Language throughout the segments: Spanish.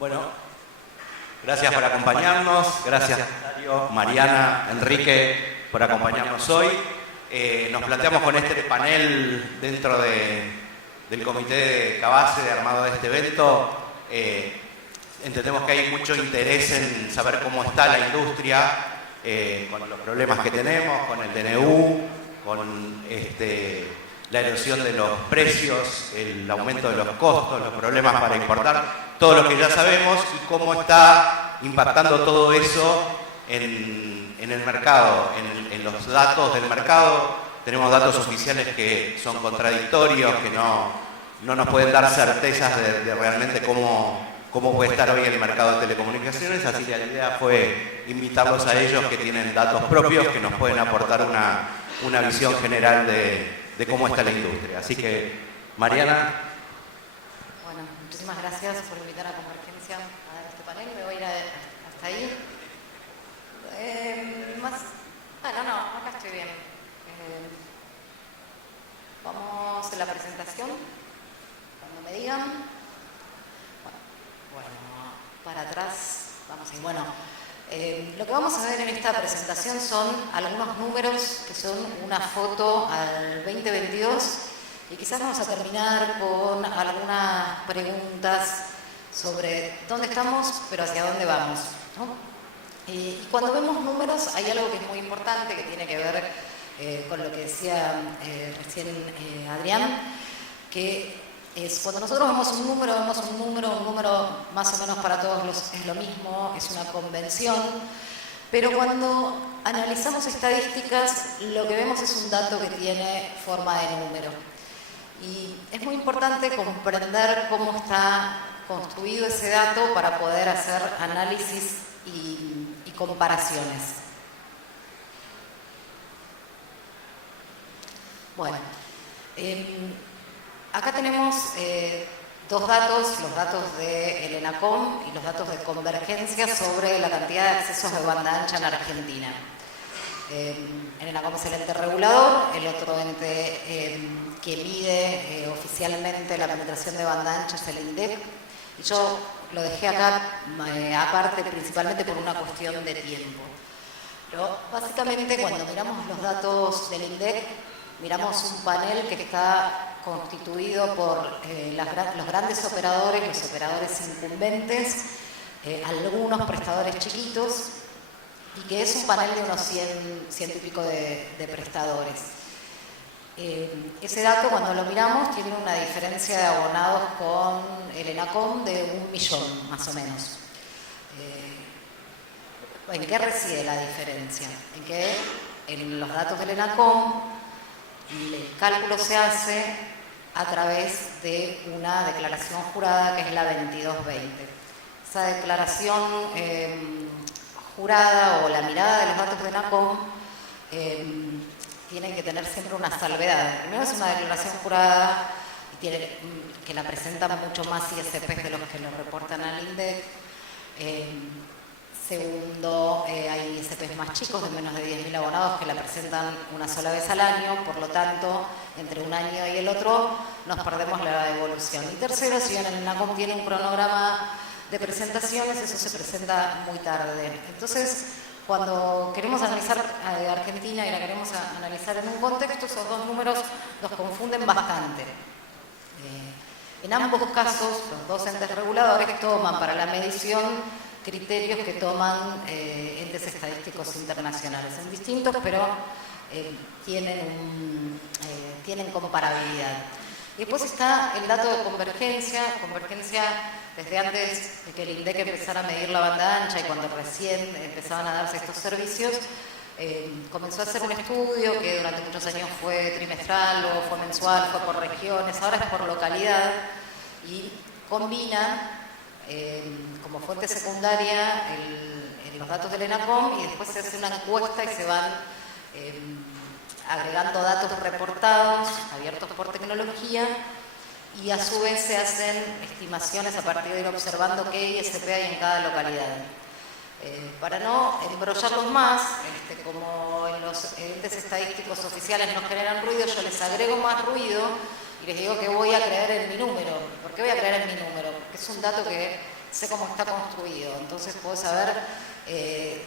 Bueno, gracias por acompañarnos, gracias Dario, Mariana, Enrique por acompañarnos hoy. Nos planteamos con este panel dentro del comité de Cabase de armado de este evento. Entendemos que hay mucho interés en saber cómo está la industria, con los problemas que tenemos, con el DNU, con la erosión de los precios, el aumento de los costos, los problemas para importar, todo lo que ya sabemos y cómo está impactando todo eso en el mercado, en los datos del mercado. Tenemos datos oficiales que son contradictorios, que no nos pueden dar certezas de realmente cómo puede estar hoy el mercado de telecomunicaciones, así que la idea fue invitarlos a ellos que tienen datos propios que nos pueden aportar una visión general de cómo está la industria. Así que, Mariana. Bueno, muchísimas gracias por invitar a Convergencia a dar este panel. Me voy a ir hasta ahí. Acá estoy bien. Vamos a la presentación, cuando me digan. Bueno, para atrás, vamos a ir. Bueno, lo que vamos a ver en esta presentación son algunos números que son una foto al 2022 y quizás vamos a terminar con algunas preguntas sobre dónde estamos, pero hacia dónde vamos, ¿no? Y cuando vemos números hay algo que es muy importante que tiene que ver con lo que decía recién Adrián, que es cuando nosotros vemos un número más o menos para todos es lo mismo, es una convención, pero cuando analizamos estadísticas lo que vemos es un dato que tiene forma de número. Y es muy importante comprender cómo está construido ese dato para poder hacer análisis y comparaciones. Bueno, acá tenemos dos datos, los datos del ENACOM y los datos de Convergencia sobre la cantidad de accesos de banda ancha en Argentina. El ENACOM es el ente regulador, el otro ente que mide oficialmente la penetración de banda ancha es el INDEC. Y yo lo dejé acá aparte principalmente por una cuestión de tiempo. Pero básicamente cuando miramos los datos del INDEC, miramos un panel que está constituido por los grandes operadores, los operadores incumbentes, algunos prestadores chiquitos, y que es un panel de unos 100 y pico de prestadores. Ese dato, cuando lo miramos, tiene una diferencia de abonados con el ENACOM de 1 millón, más o menos. ¿En qué reside la diferencia? En que en los datos del ENACOM el cálculo se hace a través de una declaración jurada que es la 2220. Esa declaración jurada o la mirada de los datos del ENACOM tienen que tener siempre una salvedad. Primero es una declaración jurada y que la presentan mucho más ISPs de los que lo reportan al INDEC. Segundo, hay ISPs más chicos de menos de 10.000 abonados que la presentan una sola vez al año, por lo tanto, entre un año y el otro nos perdemos la evolución. Y tercero, si bien el ENACOM tiene un cronograma de presentaciones, eso se presenta muy tarde. Entonces, cuando queremos analizar a Argentina y la queremos analizar en un contexto, esos dos números nos confunden bastante. En ambos casos, los dos entes reguladores toman para la medición criterios que toman entes estadísticos internacionales. Son distintos, pero tienen comparabilidad. Y después está el dato de Convergencia. Convergencia, desde antes de que el INDEC empezara a medir la banda ancha y cuando recién empezaban a darse estos servicios, comenzó a hacer un estudio que durante muchos años fue trimestral, luego fue mensual, fue por regiones, ahora es por localidad y combina como fuente secundaria los datos del ENACOM y después se hace una encuesta y se van agregando datos reportados, abiertos por tecnología, y a su vez se hacen estimaciones a partir de ir observando qué ISP hay en cada localidad. Para no embrollarlos más, como en los entes estadísticos oficiales no generan ruido, yo les agrego más ruido y les digo que voy a creer en mi número. ¿Por qué voy a creer en mi número? Porque es un dato que sé cómo está construido, entonces puedo saber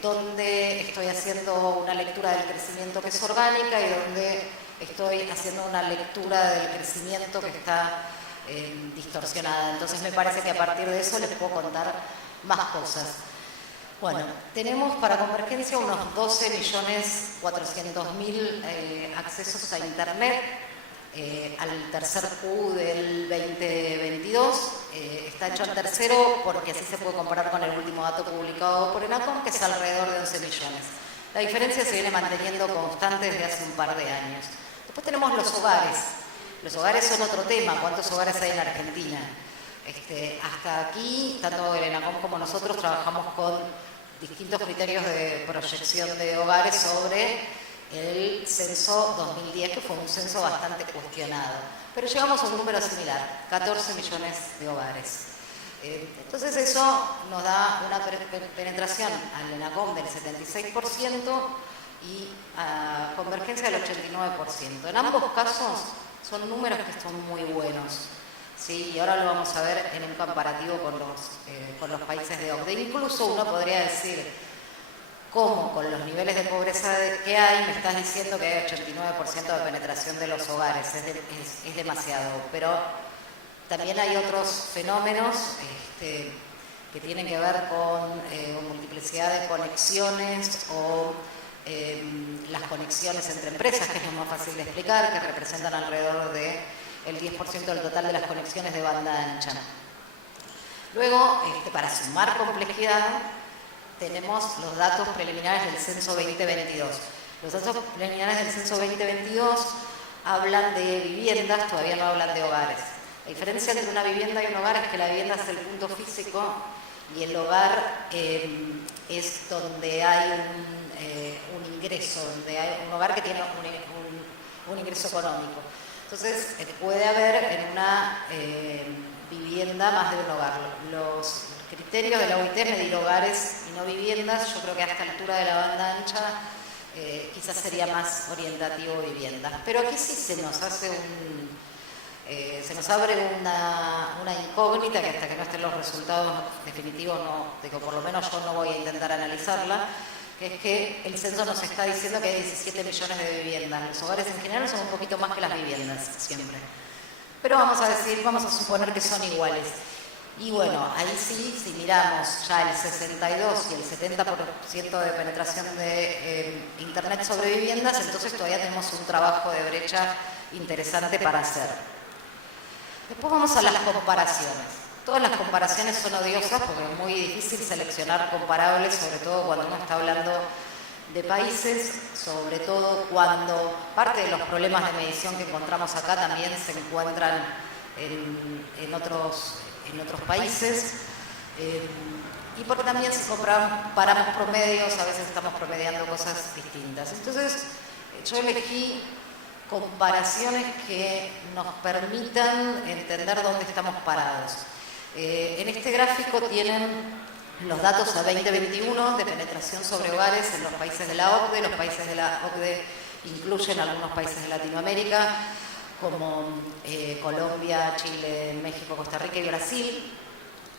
dónde estoy haciendo una lectura del crecimiento que es orgánica y dónde estoy haciendo una lectura del crecimiento que está distorsionada. Entonces me parece que a partir de eso les puedo contar más cosas. Bueno, tenemos para Convergencia unos 12.400.000 accesos a Internet al tercer Q del 2022. Está hecho al tercero porque así se puede comparar con el último dato publicado por ENACOM, que es alrededor de 11 millones. La diferencia se viene manteniendo constante desde hace un par de años. Después tenemos los hogares. Los hogares son otro tema. ¿Cuántos hogares hay en Argentina? Hasta aquí, tanto el ENACOM como nosotros trabajamos con distintos criterios de proyección de hogares sobre el censo 2010, que fue un censo bastante cuestionado. Pero llegamos a un número similar, 14 millones de hogares. Entonces eso nos da una penetración al ENACOM del 76% y a Convergencia del 89%. En ambos casos son números que son muy buenos. Sí, y ahora lo vamos a ver en un comparativo con los países de OCDE. Incluso uno podría decir, ¿cómo con los niveles de pobreza que hay me estás diciendo que hay 89% de penetración de los hogares? Es demasiado, pero también hay otros fenómenos que tienen que ver con multiplicidad de conexiones o las conexiones entre empresas, que es lo más fácil de explicar, que representan alrededor del 10% del total de las conexiones de banda ancha. Luego, para sumar complejidad, tenemos los datos preliminares del censo 2022. Los datos preliminares del censo 2022 hablan de viviendas, todavía no hablan de hogares. La diferencia entre una vivienda y un hogar es que la vivienda es el punto físico y el hogar es donde hay un ingreso, donde hay un hogar que tiene un ingreso económico. Entonces, puede haber en una vivienda más de un hogar. Los criterios de la OIT es medir hogares y no viviendas. Yo creo que a esta altura de la banda ancha quizás sería más orientativo viviendas. Pero aquí sí se nos hace se nos abre una incógnita que hasta que no estén los resultados definitivos, por lo menos yo no voy a intentar analizarla, que es que el censo nos está diciendo que hay 17 millones de viviendas. Los hogares en general son un poquito más que las viviendas, siempre. Pero vamos a suponer que son iguales. Y bueno, ahí sí, si miramos ya el 62 y el 70% de penetración de Internet sobre viviendas, entonces todavía tenemos un trabajo de brecha interesante para hacer. Después vamos a las comparaciones. Todas las comparaciones son odiosas porque es muy difícil seleccionar comparables, sobre todo cuando uno está hablando de países, sobre todo cuando parte de los problemas de medición que encontramos acá también se encuentran en otros países. Y porque también si comparamos promedios, a veces estamos promediando cosas distintas. Entonces, yo elegí comparaciones que nos permitan entender dónde estamos parados. En este gráfico tienen los datos a 2021 de penetración sobre hogares en los países de la OCDE. Los países de la OCDE incluyen algunos países de Latinoamérica, como Colombia, Chile, México, Costa Rica y Brasil.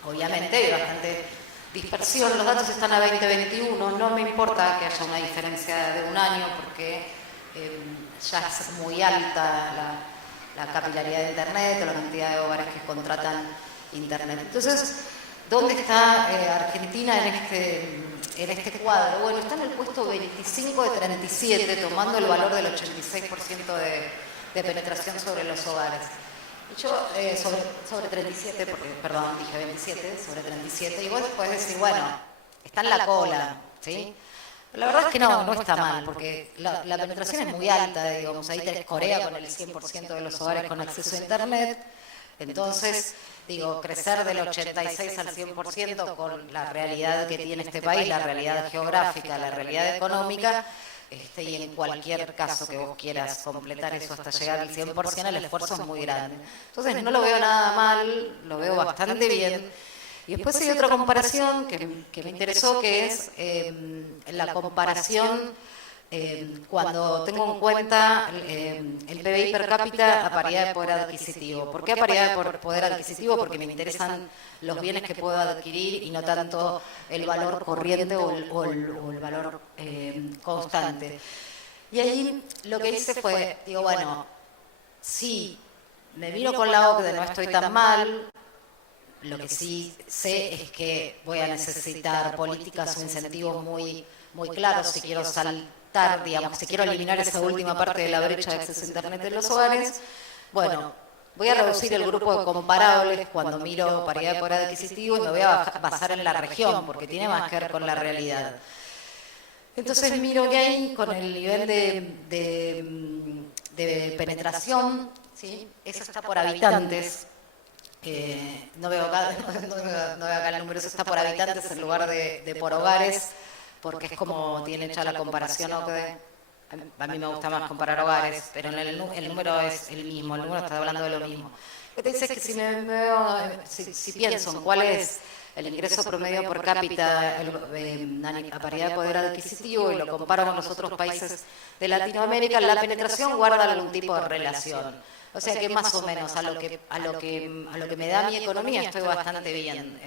Obviamente hay bastante dispersión. Los datos están a 2021. No me importa que haya una diferencia de un año porque ya es muy alta la capilaridad de Internet o la cantidad de hogares que contratan Internet. Entonces, ¿dónde está Argentina en este cuadro? Bueno, está en el puesto 25 de 37, tomando el valor del 86% de penetración sobre los hogares. Y yo, sobre 37, porque, perdón, dije 27, sobre 37, y vos podés decir, bueno, está en la cola, ¿sí? La verdad es que no está mal, porque la penetración es muy alta, digamos, ahí tenés Corea con el 100% de los hogares con acceso a Internet. Entonces, crecer del 86 al 100% con la realidad que tiene este país, la realidad geográfica, la realidad económica, y en cualquier caso que vos quieras completar eso hasta llegar al 100%, el esfuerzo es muy grande. Entonces, no lo veo nada mal, lo veo bastante bien. Y después hay otra comparación que me interesó, que es la comparación cuando tengo en cuenta el PBI per cápita a paridad de poder adquisitivo. ¿Por qué a paridad de poder adquisitivo? Porque me interesan los bienes que puedo adquirir y no tanto el valor corriente o el valor constante. Y ahí lo que hice fue, digo, bueno, si me miro con la OCDE, no estoy tan mal. Lo que sí sé es que voy a necesitar políticas o incentivos muy claros si quiero saltar, digamos, si quiero eliminar esa última parte de la brecha de acceso a Internet en los hogares. Bueno, voy a reducir el grupo de comparables cuando miro paridad de poder adquisitivo y me voy a basar en la región, porque tiene más que ver con la realidad. Entonces miro que hay con el nivel de penetración, ¿sí? Eso está por habitantes. No veo acá el número, eso está por habitantes en lugar de por hogares, porque es como tiene hecha la comparación OCDE. A mí me gusta más comparar hogares, pero el número es el mismo, el número está hablando de lo mismo. Lo que te dice es que si pienso en cuál es el ingreso promedio por cápita a paridad de poder adquisitivo y lo comparo con los otros países de Latinoamérica, la penetración guarda algún tipo de relación. O sea que más o menos a lo que me da mi economía estoy bastante bien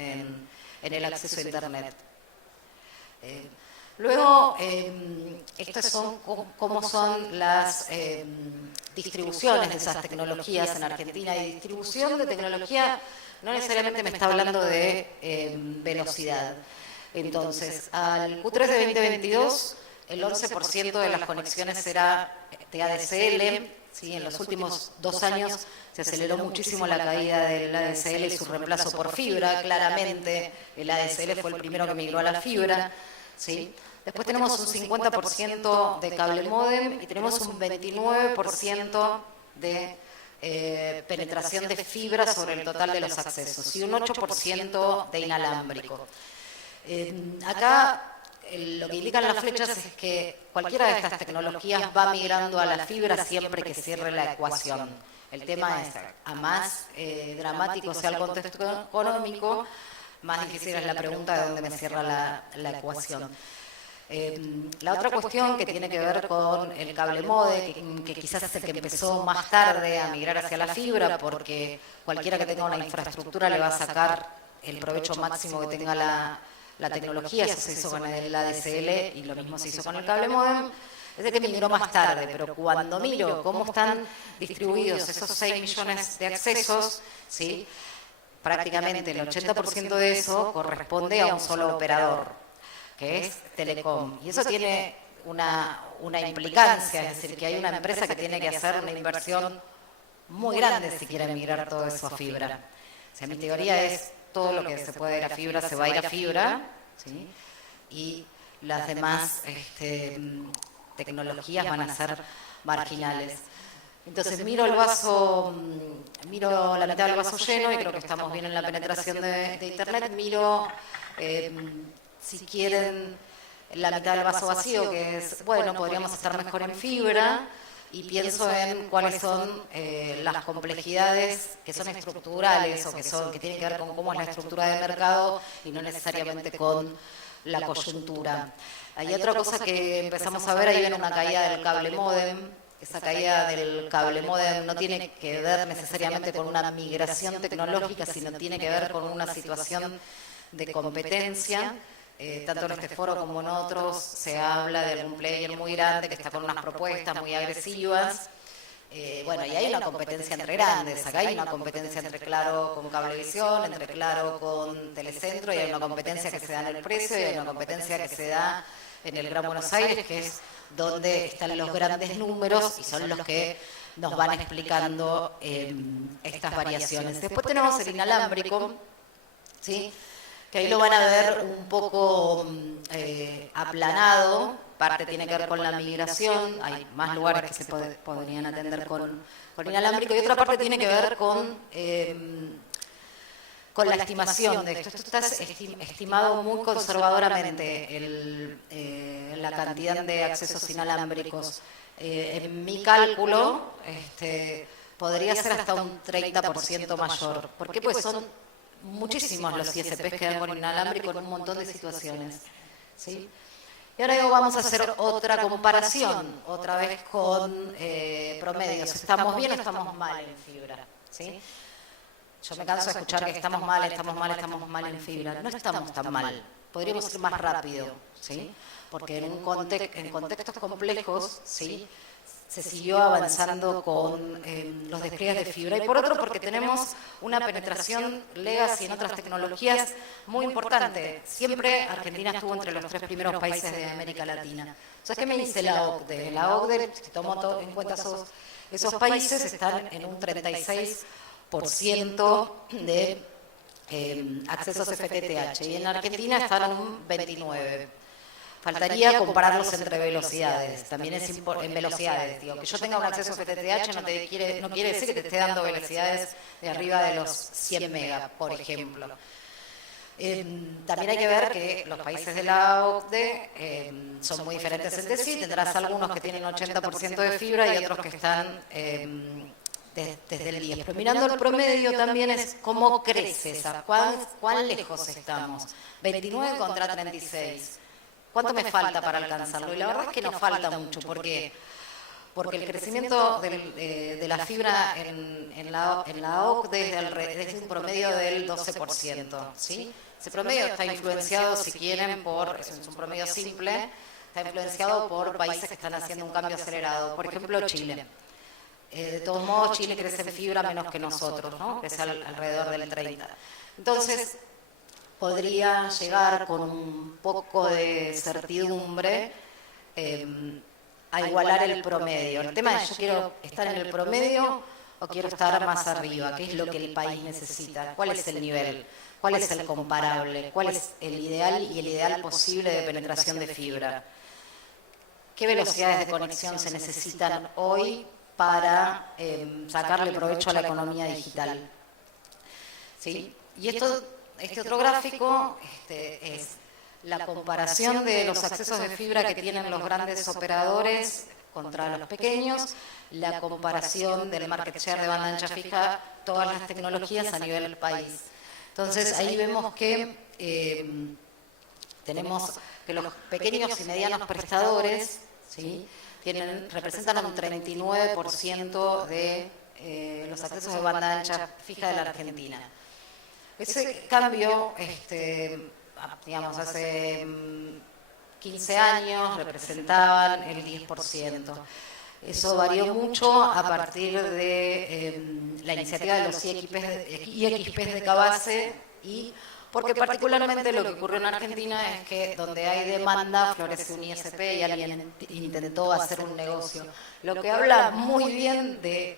en el acceso a Internet. Luego, estas son cómo son las distribuciones de esas tecnologías en Argentina. Y distribución de tecnología no necesariamente me está hablando de velocidad. Entonces, al Q3 de 2022, el 11% de las conexiones era de ADSL. Sí, en los últimos 2 años se aceleró muchísimo la caída del ADSL y su reemplazo por fibra. Claramente, el ADSL fue el primero que migró a la fibra. ¿Sí? Después tenemos un 50% de cable módem y tenemos un 29% de penetración de fibra sobre el total de los accesos y un 8% de inalámbrico. Acá lo que indican las flechas es que cualquiera de estas tecnologías va migrando a la fibra siempre que cierre la ecuación. El tema es, a más dramático sea el contexto económico, más difícil es la pregunta de dónde me cierra la ecuación. La otra cuestión que tiene que ver con el cable MODE, que quizás es el que empezó más tarde a migrar hacia la fibra, porque cualquiera que tenga una infraestructura le va a sacar el provecho máximo que tenga la tecnología. Eso se hizo con el ADSL y lo mismo se hizo con el cable modem. Es el que migró más tarde, pero cuando miro cómo están distribuidos esos 6 millones de accesos, ¿sí? Prácticamente el 80% de eso corresponde a un solo operador, que es Telecom. Y eso tiene una implicancia, es decir, que hay una empresa que tiene que hacer una inversión muy grande si quiere migrar todo eso a fibra. O sea, mi teoría es todo lo que se puede ir a fibra se va a ir a fibra, ¿sí? Y las demás tecnologías van a ser marginales. Entonces miro la mitad del vaso lleno y creo que estamos bien en la penetración de Internet. Miro, si quieren, la mitad del vaso vacío, que es, bueno, podríamos estar mejor en fibra, y pienso en cuáles son las complejidades que son estructurales o que tienen que ver con cómo es la estructura de mercado y no necesariamente con la coyuntura. Hay otra cosa que empezamos a ver, ahí viene una caída del cable módem. Esa caída del cable módem no tiene que ver necesariamente con una migración tecnológica, sino tiene que ver con una situación de competencia. Tanto en este foro como en otros se habla de algún player muy grande que está con unas propuestas muy agresivas. Bueno, y hay una competencia entre grandes. Acá hay una competencia entre Claro con Cablevisión, entre Claro con Telecentro, y hay una competencia que se da en el precio y hay una competencia que se da en el Gran Buenos Aires, que es donde están los grandes números y son los que nos van explicando estas variaciones. Después tenemos el inalámbrico, ¿sí? Que ahí lo van a ver un poco aplanado. Parte tiene que ver con la migración, hay más lugares que se podrían atender con inalámbrico, y otra parte tiene que ver con la estimación de esto. Esto está estimado muy conservadoramente, la cantidad de accesos inalámbricos. En mi cálculo podría ser hasta un 30% mayor. ¿Por qué? Pues son muchísimos los ISPs que dan con inalámbrico en un montón de situaciones, ¿sí? Y ahora digo, vamos a hacer otra comparación, otra vez con promedios. ¿Estamos bien o estamos mal en fibra? ¿Sí? Yo me canso de escuchar que estamos mal en fibra. No estamos tan mal. Podríamos ir más rápido, ¿sí? Porque en contextos complejos, ¿sí?, se siguió avanzando con los despliegues de fibra. Y por otro, porque tenemos una penetración legacy en otras tecnologías muy importante. Siempre Argentina estuvo entre los 3 primeros países de América Latina. Entonces, ¿qué me dice la OCDE? La OCDE, si tomo en cuenta esos países, están en un 36% de accesos FTTH. Y en Argentina están en un 29%. Faltaría compararlos entre velocidades. También es en velocidades. Digo, que yo tenga un acceso a FTTH no quiere decir que te esté dando velocidades de arriba de los 100 megas, por ejemplo. También hay que ver que los países de la OCDE son muy diferentes entre sí. Tendrás algunos que tienen 80% de fibra y otros que están desde el 10. Pero mirando el promedio también es cómo crece esa, cuán lejos estamos. 29 contra 36. ¿Cuánto me falta para alcanzarlo? Y la verdad es que nos falta mucho. ¿Por qué? Porque el crecimiento de la fibra en la OCDE es un promedio del 12%. ¿Sí? Ese promedio está influenciado, si quieren, es un promedio simple, está influenciado por países que están haciendo un cambio acelerado. Por ejemplo, Chile. De todos modos, Chile crece en fibra menos que nosotros, ¿no? Que es alrededor del 30%. Entonces, podría llegar con un poco de certidumbre a igualar el promedio. El tema es, ¿yo quiero estar en el promedio o quiero estar más arriba? ¿Qué es lo que el país necesita? ¿Cuál es el nivel? ¿Cuál es el comparable? ¿Cuál es el ideal y el ideal posible de penetración de fibra? ¿Qué velocidades de conexión se necesitan hoy para sacarle provecho a la economía digital? ¿Sí? Y este otro gráfico es la comparación de los accesos de fibra que tienen los grandes operadores contra los pequeños, la comparación del market share de banda ancha fija, todas las tecnologías a nivel del país. Entonces ahí vemos que tenemos que los pequeños y medianos prestadores, ¿sí?, representan un 39% de los accesos de banda ancha fija de la Argentina. Ese cambio, digamos, hace 15 años representaban el 10%. Eso varió mucho a partir de la iniciativa de los IXPs de Cabase, y porque particularmente lo que ocurrió en Argentina es que donde hay demanda florece un ISP y alguien intentó hacer un negocio. Lo que habla muy bien de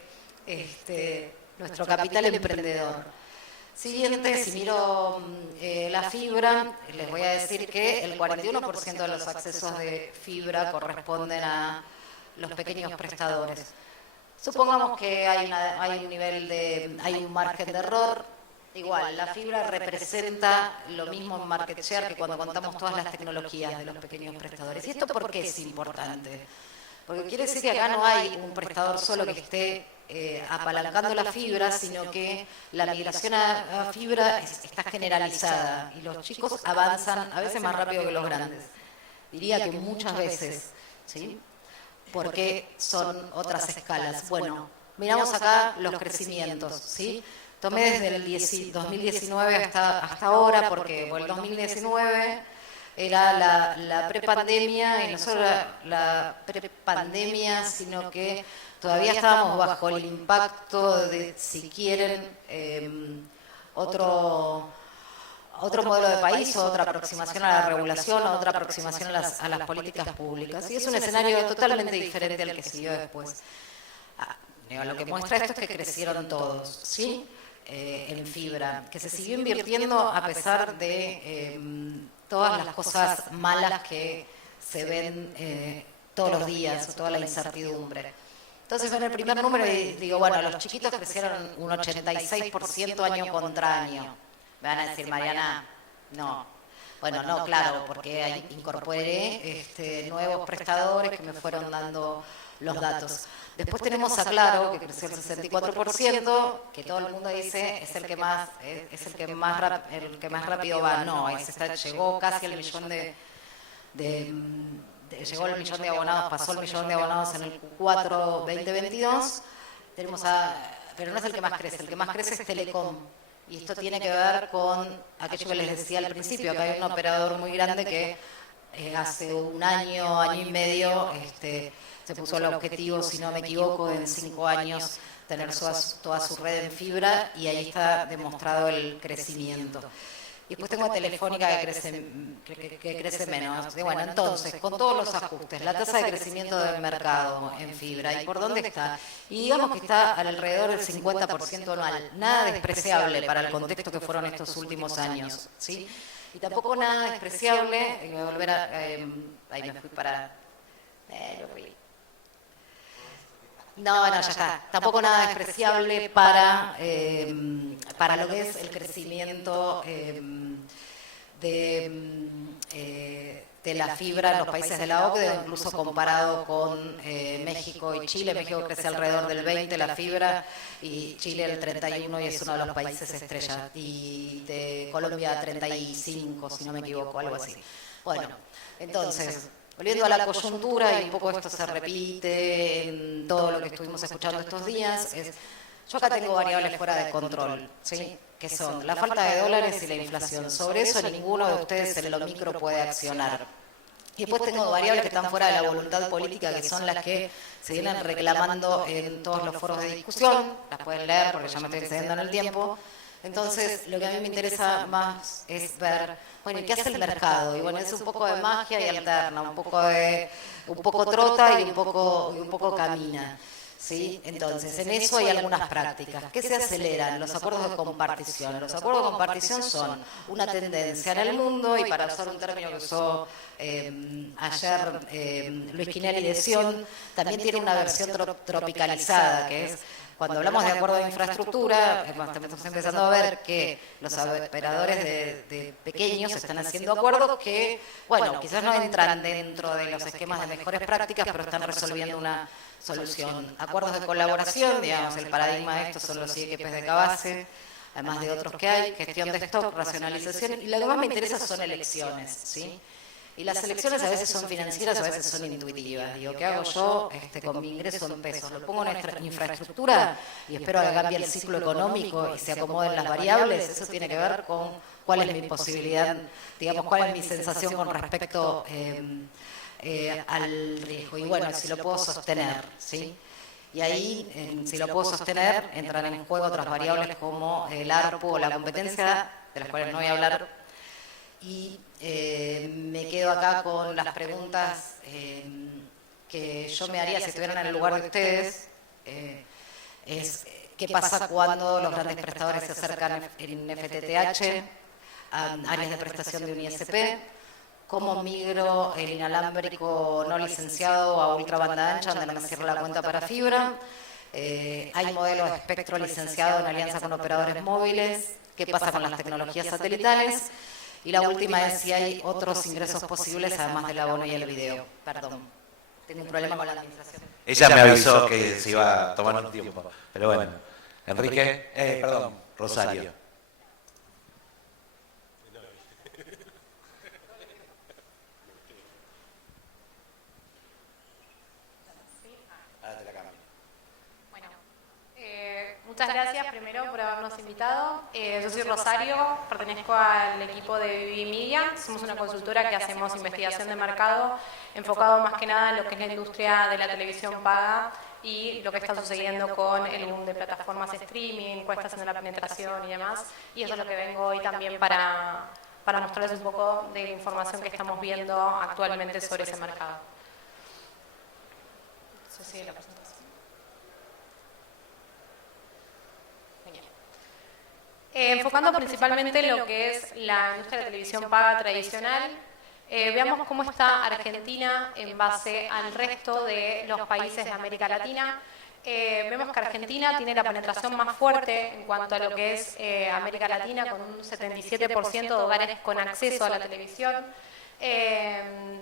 nuestro capital emprendedor. Siguiente, si miro la fibra, les voy a decir que el 41% de los accesos de fibra corresponden a los pequeños prestadores. Supongamos que hay un margen de error. Igual, la fibra representa lo mismo en market share que cuando contamos todas las tecnologías de los pequeños prestadores. ¿Y esto por qué es importante? Porque quiere decir que acá no hay un prestador solo que esté apalancando la fibra, sino que la migración a fibra está generalizada y los chicos avanzan a veces más rápido que los grandes. Diría que muchas veces, ¿sí? Porque son otras escalas. Bueno, miramos acá los crecimientos, ¿sí? Tomé desde el 2019 hasta ahora, porque el 2019 era la prepandemia, y no solo la prepandemia, sino que todavía estábamos bajo el impacto de, si quieren, otro modelo de país, o otra aproximación a la regulación, o otra aproximación a las políticas públicas. Y es un escenario totalmente diferente al que siguió después. Lo que muestra esto es que crecieron todos, ¿sí?, en fibra, que se siguió invirtiendo a pesar de todas las cosas malas que se ven todos los días, o toda la incertidumbre. Entonces ven el primer número y digo, bueno, los chiquitos crecieron un 86% año contra año. Me van a decir, Mariana, no. Bueno, no, claro, porque incorporé nuevos prestadores que me fueron dando los datos. Después tenemos a Claro, que creció el 64%, que todo el mundo dice es el que más rápido va. No, llegó casi al millón llegó el millón de abonados, pasó el millón de abonados en el Q4 2022. Pero no es el que más crece es Telecom. Y esto tiene que ver con aquello que les decía al principio, que hay un operador muy grande que hace un año, año y medio, se puso el objetivo, si no me equivoco, en 5 años tener toda su red en fibra, y ahí está demostrado el crecimiento. Y después tengo Telefónica que crece menos. Y bueno, entonces, con todos los ajustes, la tasa de crecimiento del mercado en fibra, ¿y por dónde está? Y digamos que está alrededor del 50% anual. Nada despreciable para el contexto que fueron estos últimos años, ¿sí? Y tampoco nada despreciable, y voy a volver a... ahí me fui para... No, ya está. Tampoco nada despreciable para lo que es el crecimiento de la fibra en los países de la OCDE, incluso comparado con México y Chile. México crece alrededor del 20% la fibra, y Chile el 31%, y es uno de los países estrella. Y de Colombia 35%, si no me equivoco, algo así. Bueno, entonces... Volviendo a la coyuntura, y un poco esto se repite en todo lo que estuvimos escuchando estos días, yo acá tengo variables fuera de control, ¿sí? Que son la falta de dólares y la inflación. Sobre eso ninguno de ustedes en lo micro puede accionar. Y después tengo variables que están fuera de la voluntad política, que son las que se vienen reclamando en todos los foros de discusión. Las pueden leer porque ya me estoy excediendo en el tiempo. Entonces, lo que a mí me interesa más es ver, bueno, ¿y qué hace el mercado? Y bueno, es un poco de magia y alterna, un poco trota y un poco camina, ¿sí? Entonces, en eso hay algunas prácticas. ¿Qué se aceleran? Los acuerdos de compartición. Los acuerdos de compartición son una tendencia en el mundo, y para usar un término que usó ayer Luis Quineri de Sion, también tiene una versión tropicalizada, que es... Cuando hablamos de acuerdo de infraestructura, estamos empezando a ver que los operadores de pequeños están haciendo acuerdos que, bueno, quizás no entran dentro de los esquemas de mejores prácticas, pero están resolviendo una solución. Acuerdos de colaboración, digamos, el paradigma de estos son los IEQPs de Cavase, además de otros que hay, gestión de stock, racionalización, y lo que más me interesa son elecciones, ¿sí? Y las elecciones a veces son financieras, a veces son intuitivas. Digo, ¿qué hago yo con mi ingreso en pesos? ¿Lo pongo en infraestructura y espero que cambie el ciclo económico y se acomoden las variables? Eso tiene que ver con cuál es mi posibilidad, digamos, cuál es mi sensación con respecto al riesgo. Y bueno, si lo puedo sostener, ¿sí? Y ahí, si lo puedo sostener, entran en juego otras variables como el ARPU o la competencia, de las cuales no voy a hablar. Y me quedo acá con las preguntas que yo me haría si estuvieran en el lugar de ustedes. Es qué pasa cuando los grandes prestadores se acercan en FTTH a áreas de prestación de un ISP, cómo migro el inalámbrico no licenciado a ultra banda ancha, donde no me cierra la cuenta para fibra. Hay modelos de espectro licenciado en alianza con operadores móviles. ¿Qué pasa con las tecnologías satelitales? Y la última es si hay otros ingresos posibles además del abono y el video. Perdón, tengo un problema con la administración. Ella me avisó que se iba a tomar un tiempo, pero bueno. Enrique, perdón, Rosario. Muchas gracias primero por habernos invitado. Yo soy Rosario, pertenezco al equipo de BB Media. Somos una consultora que hacemos investigación de mercado enfocado más que nada en lo que es la industria de la televisión paga y lo que está sucediendo con el boom de plataformas streaming, cuál está haciendo la penetración y demás. Y eso es lo que vengo hoy también para mostrarles un poco de la información que estamos viendo actualmente sobre ese mercado. Eso sí, la presentación. Enfocando principalmente en lo que es la industria de la televisión paga tradicional, veamos cómo está Argentina en base al resto de los países de América Latina. Vemos que Argentina tiene la penetración más fuerte en cuanto a lo que es América Latina, con un 77% de hogares con acceso a la televisión.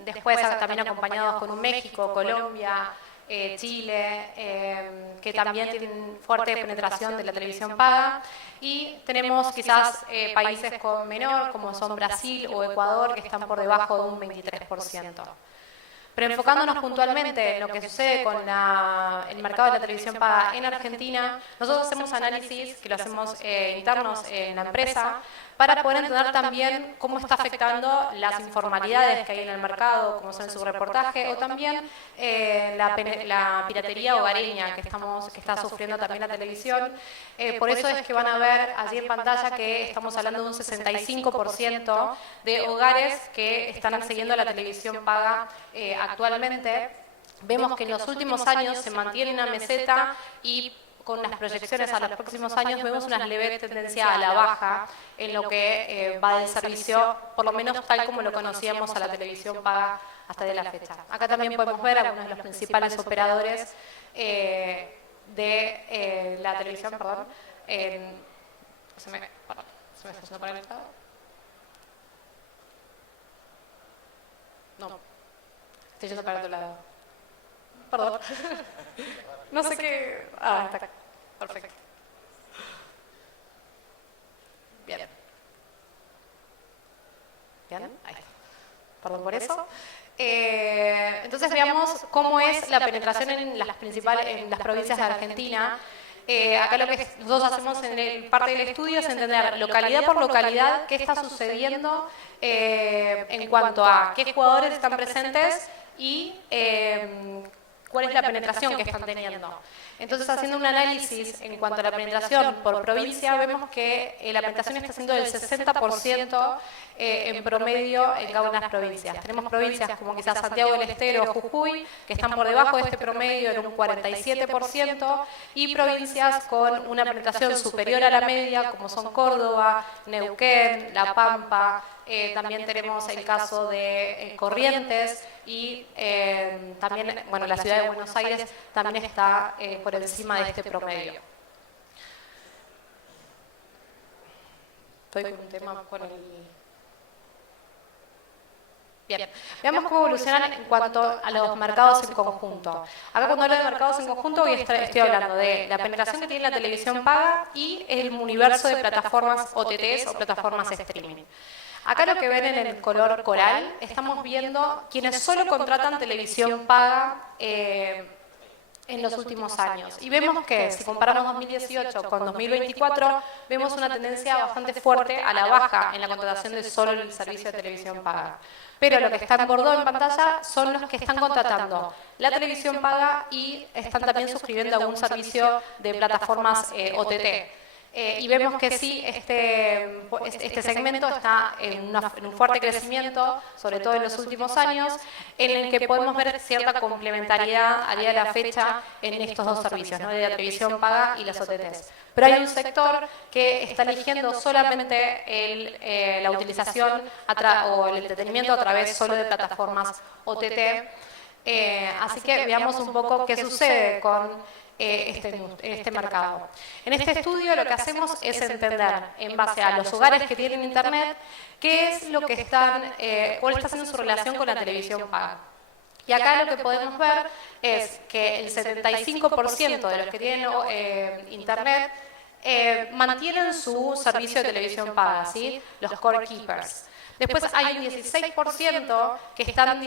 Después también acompañados con un México, Colombia, Chile, que también tienen fuerte penetración de la televisión paga. Y tenemos quizás países con menor, como son Brasil o Ecuador, que están por debajo de un 23%. Pero enfocándonos puntualmente en lo que sucede con el mercado de la televisión paga en Argentina, nosotros hacemos análisis, que lo hacemos internos en la empresa, para poder entender también cómo está afectando las informalidades que hay en el mercado, como son en su reportaje, o también la piratería hogareña que está sufriendo también la televisión. Por eso es que van a ver allí en pantalla que estamos hablando de un 65% de hogares que están accediendo a la televisión paga actualmente. Vemos que en los últimos años se mantiene una meseta y con las proyecciones a los próximos años vemos una leve tendencia a la baja en lo que va del servicio, por lo menos tal como lo conocíamos a la televisión paga hasta de la fecha. Acá también podemos ver algunos de los principales operadores de la televisión, perdón. Se me está haciendo para el lado. No, estoy yendo para el otro lado. Perdón. No sé qué... Ah, está acá. Perfecto. Bien. Bien, ahí está. Perdón por eso. Entonces veamos cómo es la penetración en las provincias de Argentina. Acá lo que nosotros hacemos en parte del estudio es entender localidad por localidad qué está sucediendo en cuanto a qué jugadores están presentes y cuál es la penetración que están teniendo. Entonces, haciendo un análisis en cuanto a la penetración por provincia, vemos que la penetración está siendo del 60% en promedio en cada una de las provincias. Tenemos provincias como quizás Santiago del Estero o Jujuy, que están por debajo de este promedio en un 47%, y provincias con una penetración superior a la media, como son Córdoba, Neuquén, La Pampa. También tenemos el caso de Corrientes y también, bueno, la ciudad de Buenos Aires también está por encima de este promedio. Estoy con un tema con el... Bien, veamos cómo evolucionan en cuanto a los mercados en conjunto. Acá cuando hablo de mercados en conjunto estoy hablando de la penetración que tiene la televisión paga y el universo de plataformas OTTs o plataformas streaming. Acá lo que ven en el color coral, estamos viendo quienes solo contratan televisión paga en los últimos años. Y vemos que si comparamos 2018 con 2024, vemos una tendencia bastante fuerte a la baja en la contratación de solo el servicio de televisión paga. Pero lo que está en bordó en pantalla son los que están contratando la televisión paga y están también suscribiendo algún servicio de plataformas OTT. Y vemos que sí, este segmento está en un fuerte crecimiento, sobre todo en los últimos años, en el que podemos ver cierta complementariedad a día de la fecha en estos dos servicios, ¿no? De la televisión paga y las OTTs. Pero hay un sector que está eligiendo solamente la utilización o el entretenimiento a través solo de plataformas OTT. Así que veamos un poco qué sucede con este mercado. En este estudio lo que hacemos es entender, en base a los hogares que tienen internet, qué es lo que cuál está siendo su relación con la televisión paga. Y acá lo que podemos ver es que el 75% de los que tienen internet mantienen su servicio de televisión paga, ¿sí? Los core keepers. Después hay un 16% que están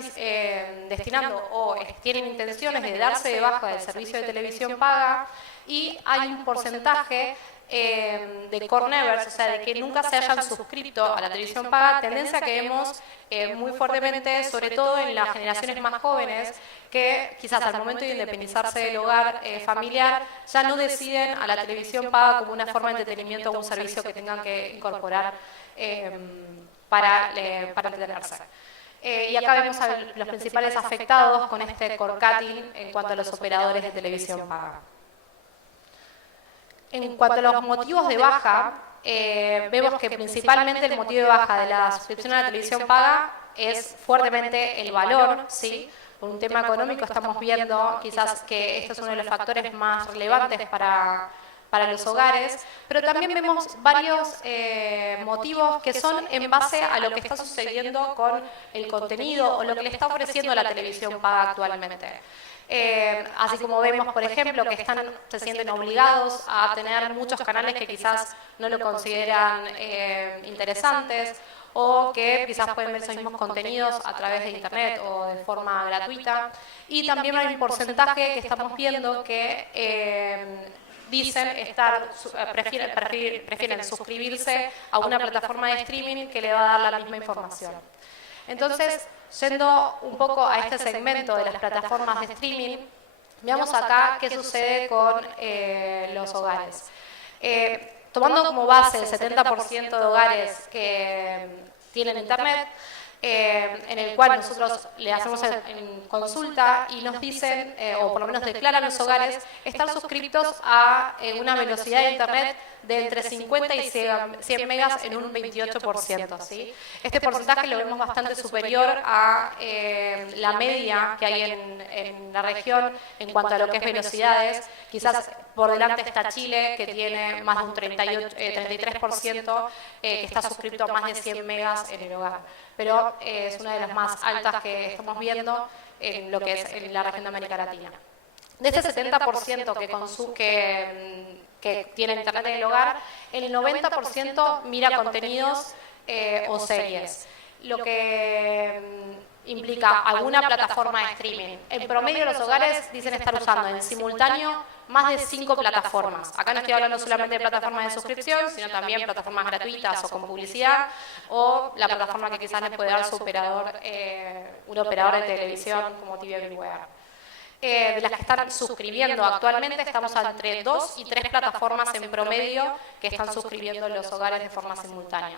destinando o tienen intenciones de darse de baja del servicio de televisión paga, y hay un porcentaje de core nevers, o sea, de que nunca se hayan suscrito a la televisión paga, tendencia que vemos muy fuertemente, sobre todo en las generaciones más jóvenes, que quizás al momento de independizarse del hogar familiar ya no deciden a la televisión paga como una forma de entretenimiento o un servicio que tengan que incorporar para entretenerse. Y acá vemos a los principales afectados con este core cutting en cuanto a los operadores de televisión paga. En cuanto a los motivos de baja, vemos que principalmente el motivo de baja de la suscripción a la televisión paga es fuertemente el valor, ¿sí? Por un tema económico estamos viendo quizás que este es uno de los factores más relevantes para para los hogares, pero también vemos varios motivos que son en base a lo que está sucediendo con el contenido o lo que le está ofreciendo la televisión paga actualmente. Así como vemos, por ejemplo, que se sienten obligados a tener muchos canales que quizás no lo consideran interesantes, o que quizás pueden ver esos mismos contenidos a través de internet o de forma gratuita. Y también hay un porcentaje que estamos viendo que dicen prefieren suscribirse a una plataforma de streaming que le va a dar la misma información. Entonces, yendo un poco a este segmento de las plataformas de streaming, veamos acá qué sucede con los hogares. Tomando como base el 70% de hogares que tienen internet, en el cual nosotros le hacemos en consulta y nos dicen, o por lo menos declaran los hogares, estar suscritos a una velocidad de internet de entre 50 y 100 megas en un 28%. ¿Sí? Este porcentaje lo vemos bastante superior a la media que hay en la región en cuanto a lo que es velocidades. Quizás por delante está Chile, que tiene más de un 33% que está suscrito a más de 100 megas en el hogar. Pero es una de las más altas que estamos viendo en lo que es en la región de América Latina. De ese 70% que tiene internet en el hogar, el 90% mira contenidos o series, lo que implica alguna plataforma de streaming. En promedio los hogares dicen estar usando en simultáneo más de 5 plataformas. Acá no estoy hablando solamente de plataformas de suscripción, sino también plataformas gratuitas o con publicidad, o la plataforma que quizás le puede dar su operador, un operador de televisión como TV Everywhere. De las que están suscribiendo actualmente, estamos entre 2 y 3 plataformas en promedio que están suscribiendo los hogares de forma simultánea.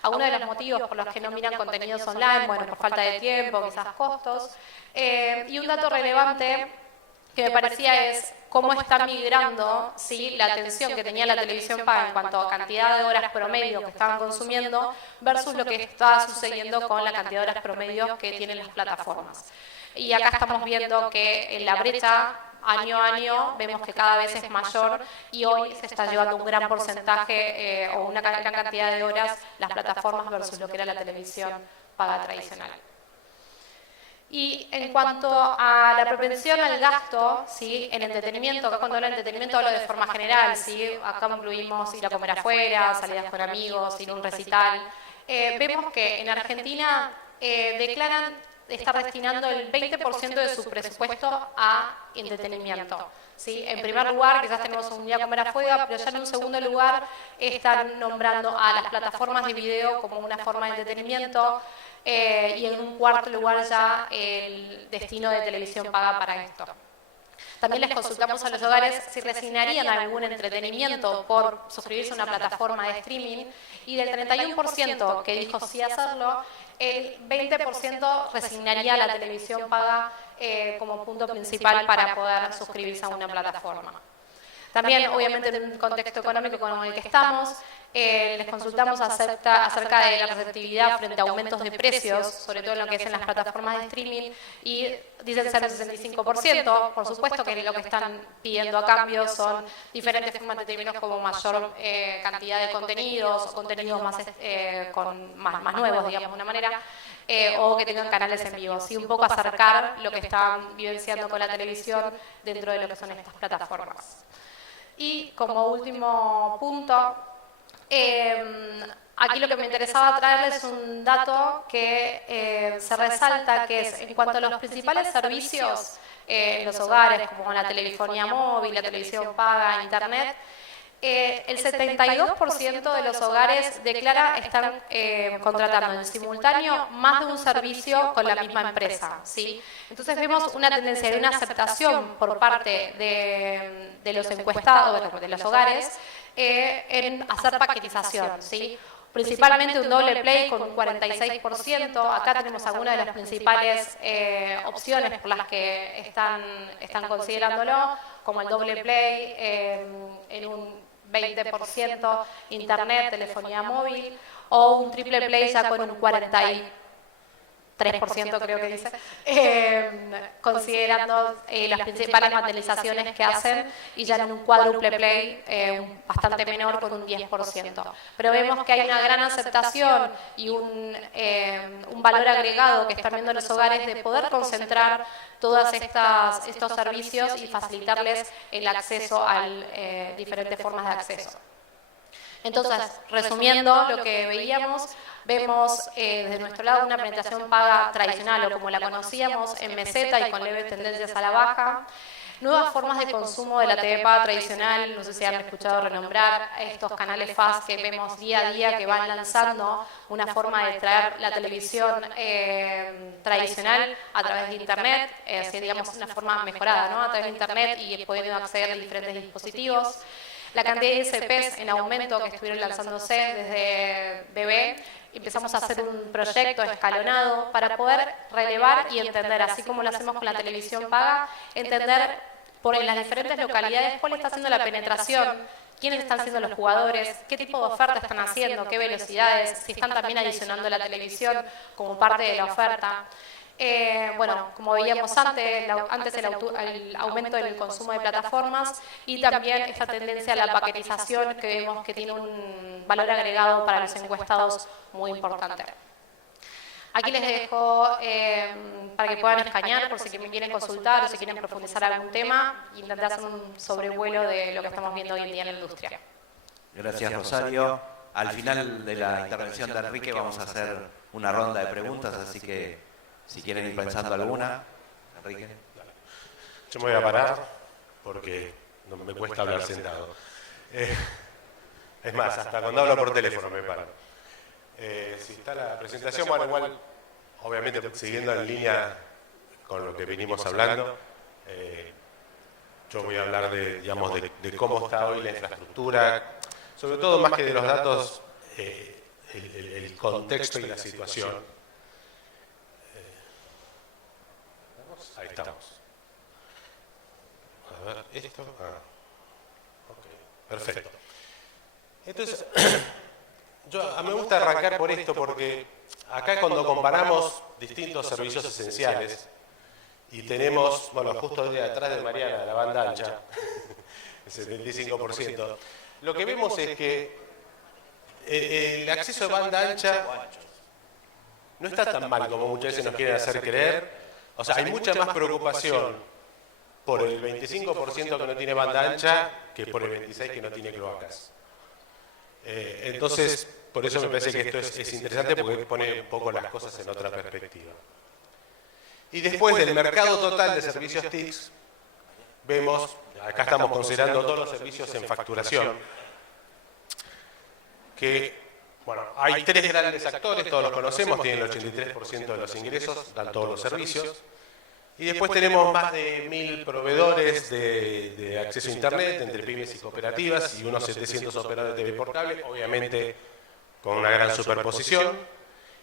Algunos de los motivos por los que no miran contenidos online, bueno, por falta de tiempo, quizás costos. Y un dato relevante que me parecía es cómo está migrando, ¿sí?, la atención que tenía la televisión paga en cuanto a cantidad de horas promedio que estaban consumiendo versus lo que está sucediendo con la cantidad de horas promedio que tienen las plataformas. Y acá estamos viendo que en la brecha año a año vemos que cada vez es mayor y hoy se está llevando un gran porcentaje o una gran cantidad de horas las plataformas versus lo que era la televisión paga tradicional. Y en cuanto a la propensión al gasto, ¿sí?, en entretenimiento, acá cuando hablo de entretenimiento hablo de forma general, ¿sí?, acá incluimos ir a comer afuera, salidas con amigos, ir a un recital. Vemos que en Argentina declaran estar destinando el 20% de su presupuesto a entretenimiento. ¿Sí? En primer lugar, quizás tenemos un día a comer afuera, pero ya en un segundo lugar están nombrando a las plataformas de video como una forma de entretenimiento y en un cuarto lugar ya el destino de televisión paga para esto. También les consultamos a los hogares si resignarían algún entretenimiento por suscribirse a una plataforma de streaming y del 31% que dijo sí hacerlo, el 20% resignaría la televisión paga como punto principal para poder suscribirse a una plataforma. También, obviamente, en un contexto económico como el que estamos, les consultamos acerca de la receptividad frente a aumentos de precios, sobre todo en lo que es en las plataformas de streaming, y dicen ser el 65%. Por supuesto que lo que están pidiendo a cambio son diferentes formas de entretenimiento como mayor cantidad de contenidos, o contenidos más nuevos, digamos de una manera, o que tengan canales en vivo. Sí, un poco acercar lo que están vivenciando con la televisión dentro de lo que son estas plataformas. Y como último punto, aquí lo que me interesaba traerles es un dato que se resalta, que es en cuanto a los principales servicios en los hogares, como la telefonía móvil, la televisión paga, internet, el 72% de los hogares declara están contratando en simultáneo más de un servicio con la misma empresa, ¿sí? Entonces vemos una tendencia de una aceptación por parte de los encuestados, de los hogares, en hacer paquetización, ¿sí? Principalmente un doble play con un 46%. Acá tenemos algunas de las principales opciones por las que están considerándolo, como el doble play en un 20%, internet, telefonía móvil, o un triple play ya con un 40%. 3% creo que dice, considerando las principales materializaciones que hacen y ya en un cuádruple play bastante menor con un 10%. Pero vemos que hay una gran aceptación y un valor agregado que están viendo los hogares de poder concentrar todos estos servicios y facilitarles el acceso a diferentes formas de acceso. Entonces, resumiendo lo que veíamos, vemos desde nuestro lado una penetración paga tradicional o como la conocíamos en meseta y con leves tendencias a la baja. Nuevas formas de consumo de la TV paga tradicional, no sé si han escuchado renombrar estos canales FAST que vemos día a día que van lanzando una forma de traer la televisión tradicional a través de Internet, digamos una forma mejorada, ¿no? A través de Internet y pudiendo acceder a diferentes dispositivos. La cantidad de ISPs en aumento que estuvieron lanzándose desde BB, empezamos a hacer un proyecto escalonado para poder relevar y entender, así como lo hacemos con la televisión paga, entender en las diferentes localidades cuál está siendo la penetración, quiénes están siendo los jugadores, qué tipo de oferta están haciendo, qué velocidades, si están también adicionando la televisión como parte de la oferta. Bueno, como veíamos antes el aumento del consumo de plataformas y también esta tendencia a la paquetización que vemos que tiene un valor agregado para los encuestados muy importante. Aquí les dejo para que puedan escanear por si me quieren consultar o si quieren profundizar algún tema e intentar hacer un sobrevuelo de lo que estamos viendo hoy en día en la industria. Gracias, Rosario. Al final de la intervención de Enrique vamos a hacer una ronda de preguntas, así que si quieren ir pensando alguna. Enrique. Yo me voy a parar porque no me cuesta hablar sentado. Es más, hasta cuando hablo por teléfono me paro. Si está la presentación, bueno, igual, obviamente siguiendo en línea con lo que venimos hablando, yo voy a hablar de cómo está hoy la infraestructura, sobre todo más que de los datos, el contexto y la situación. Ahí estamos. A ver, esto. Ok, perfecto. Entonces, a mí me gusta arrancar por esto porque acá cuando comparamos distintos servicios esenciales y tenemos, bueno, justo atrás de Mariana, la banda ancha, el 75%, lo que vemos es que el acceso de banda ancha no está tan mal como muchas veces nos quieren hacer creer. O sea, hay mucha más preocupación por el 25% que no tiene banda ancha que por el 26% que no tiene cloacas. Entonces, por eso me parece que esto es interesante porque pone un poco las cosas en otra perspectiva. Y después del mercado total de servicios TICs, vemos, acá estamos considerando todos los servicios en facturación, que bueno, hay tres grandes actores, todos los conocemos, tienen el 83% de los ingresos, dan todos los servicios. Y después tenemos más de 1000 proveedores de acceso a Internet, entre pymes y cooperativas, y unos 700 operadores de TV por cable, obviamente con una gran superposición.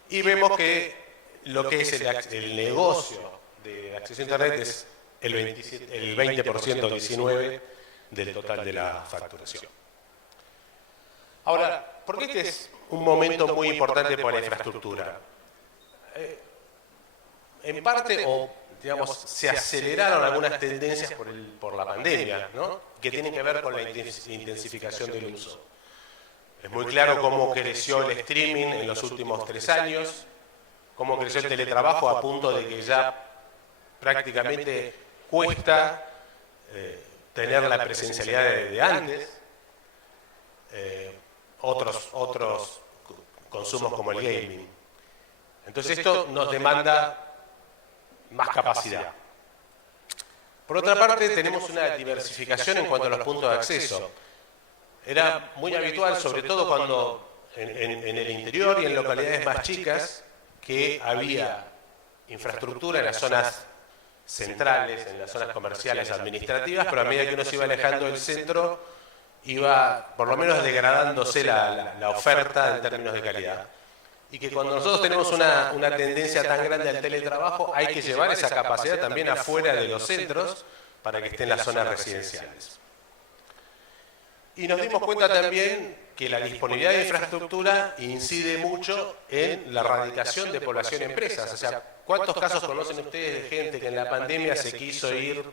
Y vemos que lo que es el negocio de acceso a Internet es el 20%, 19% del total de la facturación. Ahora, ¿por qué este es un momento muy importante para la infraestructura? En parte, digamos, se aceleraron algunas tendencias por la pandemia, ¿no? Que tienen que ver con la intensificación del uso. Es muy claro cómo creció el streaming en los últimos 3 años, cómo creció el teletrabajo a punto de que ya prácticamente cuesta tener la presencialidad de antes. Otros consumos como el gaming. Entonces esto nos demanda más capacidad. Por otra parte, tenemos una diversificación en cuanto a los puntos de acceso. Era muy habitual, sobre todo cuando en el interior y en localidades más chicas, que había infraestructura en las zonas centrales, en las zonas comerciales, administrativas, pero a medida que uno se iba alejando del centro, iba por lo menos degradándose la oferta en términos de calidad. Y que cuando nosotros tenemos una tendencia tan grande al teletrabajo, hay que llevar esa capacidad también afuera de los centros para que esté en las zonas residenciales. Y nos dimos cuenta también que la disponibilidad de infraestructura incide mucho en la radicación de población en empresas. O sea, ¿cuántos casos conocen ustedes de gente que en la pandemia se quiso ir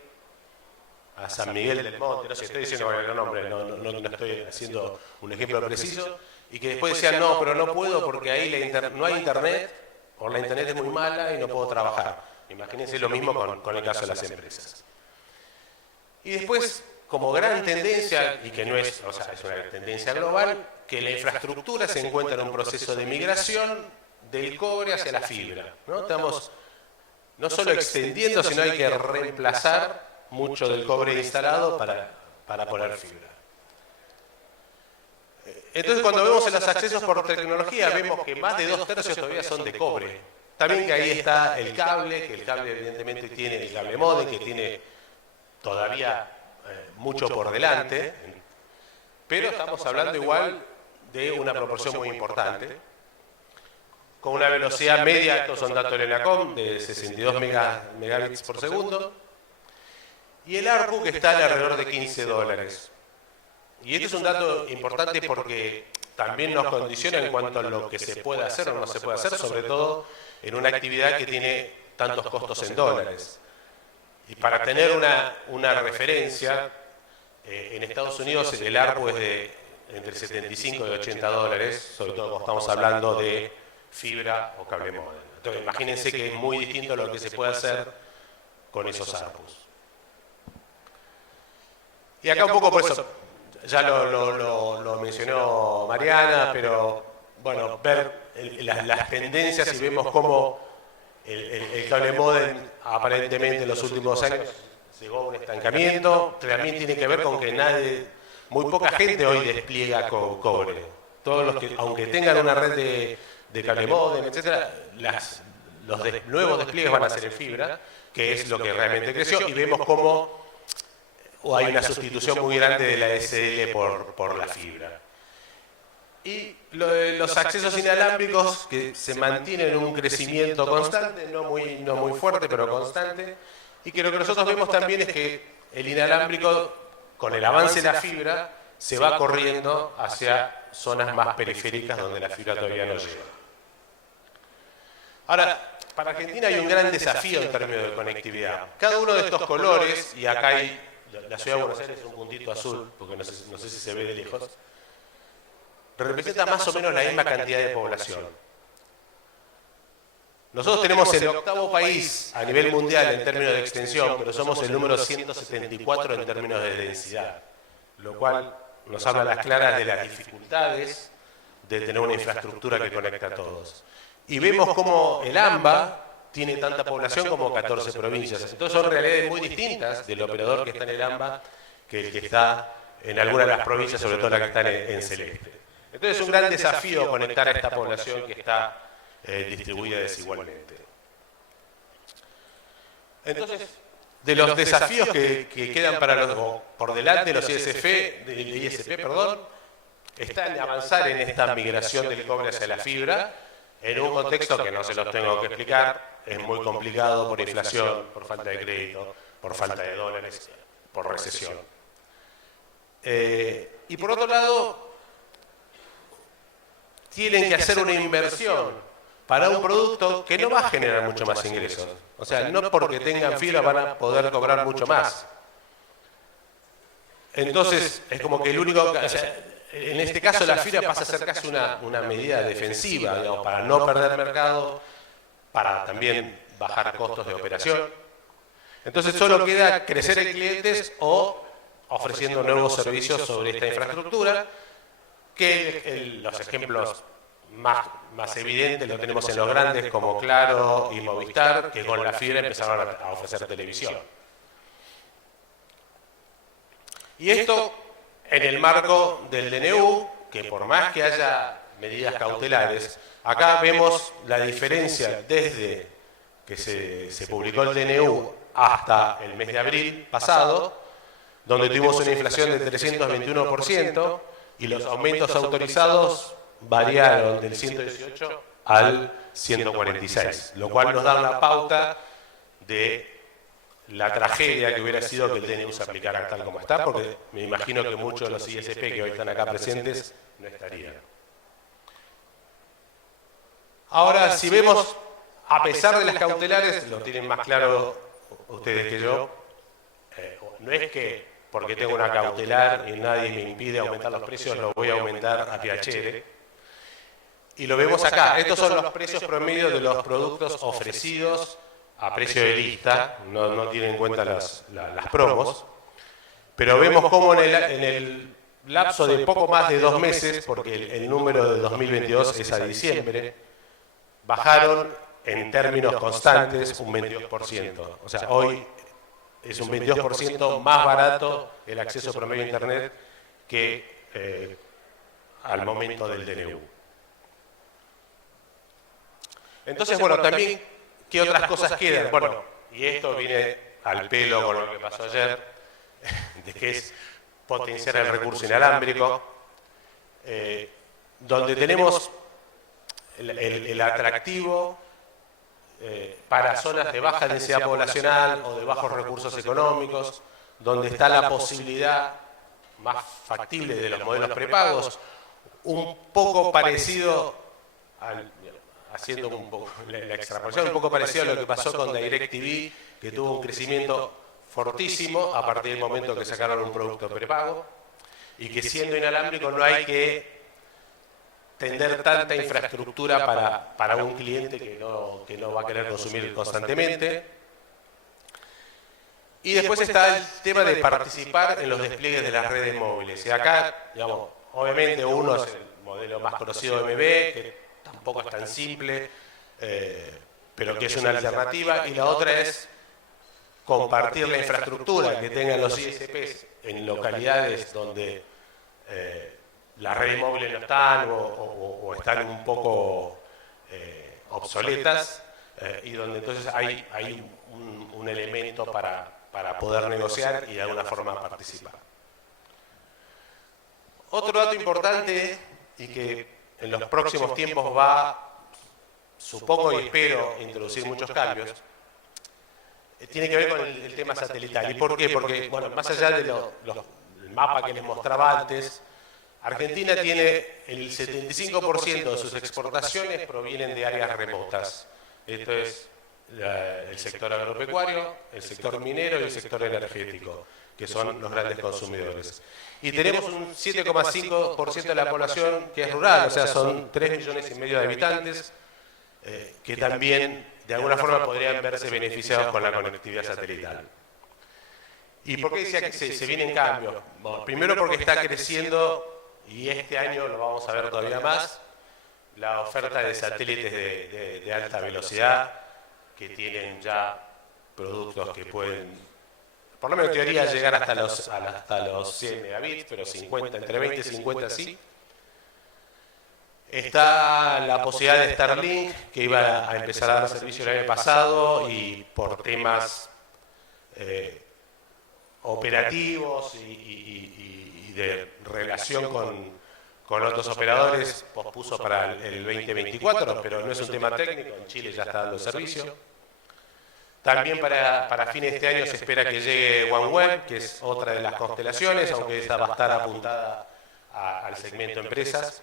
a San Miguel del Monte? No sé, estoy diciendo el nombre, no estoy haciendo un ejemplo preciso, y que después decían, no, pero no puedo porque ahí no hay internet, o la internet es muy mala y no puedo trabajar. Imagínense lo mismo con el caso de las empresas. Y después, como gran tendencia, y que no es, o sea, es una tendencia global, que la infraestructura se encuentra en un proceso de migración del cobre hacia la fibra, ¿no? Estamos no solo extendiendo, sino hay que reemplazar mucho del cobre instalado para poner fibra. Entonces, cuando vemos en los accesos por tecnología, vemos que más de 2/3 todavía son de cobre. También que ahí está el cable, que el cable evidentemente tiene el cable módem, que tiene todavía mucho por delante, pero estamos hablando igual de una proporción muy importante, con una velocidad media, estos son datos del ENACOM, de 62 megabits por segundo, y el ARPU que está alrededor de $15. Y este es un dato importante porque también nos condiciona en cuanto a lo que se puede hacer o no se puede hacer, sobre todo en una actividad que tiene tantos costos en dólares. Y para tener una referencia, en Estados Unidos el ARPU es de entre 75 y $80, sobre todo cuando estamos hablando de fibra o cable módem. Entonces imagínense que es muy distinto lo que se puede hacer con esos ARPUs. Y acá un poco por eso, ya lo mencionó Mariana, pero bueno, ver las tendencias y vemos cómo el cable módem aparentemente en los últimos años llegó a un estancamiento. También tiene que ver con que muy poca gente hoy despliega con cobre. Todos los que, aunque tengan una red de cable módem, etcétera, los nuevos despliegues van a ser en fibra, que es lo que realmente creció, y vemos cómo hay una sustitución muy grande de la SL por la fibra. Y los accesos inalámbricos que se mantienen en un crecimiento constante, no muy fuerte, pero constante, y que lo que nosotros vemos también es que el inalámbrico, con el avance de la fibra, se va corriendo hacia zonas más periféricas donde la fibra todavía no llega. Ahora, para Argentina hay un gran desafío en términos de conectividad. Cada uno de estos colores, y acá hay la ciudad de Buenos Aires es un puntito azul, porque no sé si se ve de lejos, representa más o menos la misma cantidad de población. Nosotros tenemos el 8º país a nivel mundial en términos de extensión, pero somos el número 174 en términos de densidad, lo cual nos habla a las claras de las dificultades de tener una infraestructura que conecta a todos. Y vemos cómo el AMBA tiene tanta población como 14 provincias. Entonces son realidades muy distintas del operador que está en el AMBA que el que está en alguna de las provincias, sobre todo la que está en celeste. Entonces es un gran desafío conectar a esta población que está distribuida desigualmente. Entonces, de los desafíos que quedan por delante de los ISP, está el avanzar en esta migración del cobre hacia la fibra, en un contexto que no se los tengo que explicar, es muy complicado por inflación, por falta de crédito, por falta de dólares, por recesión. Y por otro lado, tienen que hacer una inversión para un producto que no va a generar mucho más ingresos. O sea, no porque tengan fibra van a poder cobrar mucho más. Entonces, es como que el único... En este caso la fibra pasa a ser casi una medida defensiva, digamos, para no perder mercado, para también bajar costos de operación. Entonces solo queda crecer en clientes o ofreciendo nuevos servicios sobre esta infraestructura, que los ejemplos más evidentes lo tenemos en los grandes como Claro y Movistar, que con la fibra empezaron a ofrecer televisión. Y esto en el marco del DNU, que por más que haya medidas cautelares, acá vemos la diferencia desde que se publicó el DNU hasta el mes de abril pasado, donde tuvimos una inflación del 321% y los aumentos autorizados variaron del 118 al 146, lo cual nos da una pauta de la tragedia que hubiera sido que el DNU se aplicara tal como está, porque me imagino que muchos de los ISP que hoy están acá presentes no están Ahora, si vemos, a pesar de las cautelares, lo tienen más claro ustedes que yo, no es que porque tengo una cautelar y nadie me impide aumentar los precios, lo voy a aumentar a piacere. Y lo vemos acá, estos son los precios promedio de los productos ofrecidos a precio de lista, no tienen en cuenta las promos, pero vemos cómo en el lapso de poco más de 2 meses, porque el número de 2022 es a diciembre, bajaron en términos constantes un 22%. O sea, hoy es un 22% más barato el acceso promedio a Internet que al momento del DNU. Entonces, bueno, también, ¿qué otras cosas quedan? Bueno, y esto viene al pelo con lo que pasó ayer, de que es potenciar el recurso inalámbrico, donde tenemos el atractivo para zonas de baja densidad poblacional o de bajos recursos económicos, donde está la posibilidad más factible de los modelos prepagos, un poco parecido haciendo un poco la extrapolación, un poco parecido a lo que pasó con DirecTV, que tuvo un crecimiento fortísimo a partir del momento que sacaron un producto prepago, y que siendo inalámbrico no hay que tender tanta infraestructura para un cliente que no va a querer consumir constantemente. Y después está el tema de participar en los despliegues de las redes móviles. Y acá, digamos, obviamente uno es el modelo más conocido de MB, que tampoco es tan simple, pero que es una alternativa, y la otra es compartir la infraestructura que tengan los ISPs en localidades donde las redes móviles no están o están un poco obsoletas, y donde entonces hay un elemento para poder negociar y de alguna forma participar. Otro dato importante, y que en los próximos tiempos va, supongo y espero, introducir muchos cambios, tiene que ver con el tema satelital. ¿Y por qué? Porque, bueno, más allá del mapa que les mostraba antes, Argentina tiene el 75% de sus exportaciones provienen de áreas remotas. Esto es el sector agropecuario, el sector minero y el sector energético, que son los grandes consumidores. Y tenemos un 7,5% de la población que es rural, o sea, son 3,5 millones de habitantes, que también de alguna forma podrían verse beneficiados con la conectividad satelital. ¿Y por qué decía que se vienen cambios? Bueno, primero porque está creciendo, y este año lo vamos a ver todavía más, la oferta de satélites de alta velocidad, que tienen ya productos que pueden, por lo menos en teoría, llegar hasta los 100 megabits, pero 50, entre 20 y 50 sí. Está la posibilidad de Starlink, que iba a empezar a dar servicio el año pasado, y por temas operativos y de relación con otros operadores, pospuso para el 2024, pero no es un tema técnico, en Chile ya está dando servicio. También para fines de este año se espera que llegue OneWeb, que es otra de las constelaciones, aunque esa va a estar apuntada al segmento empresas.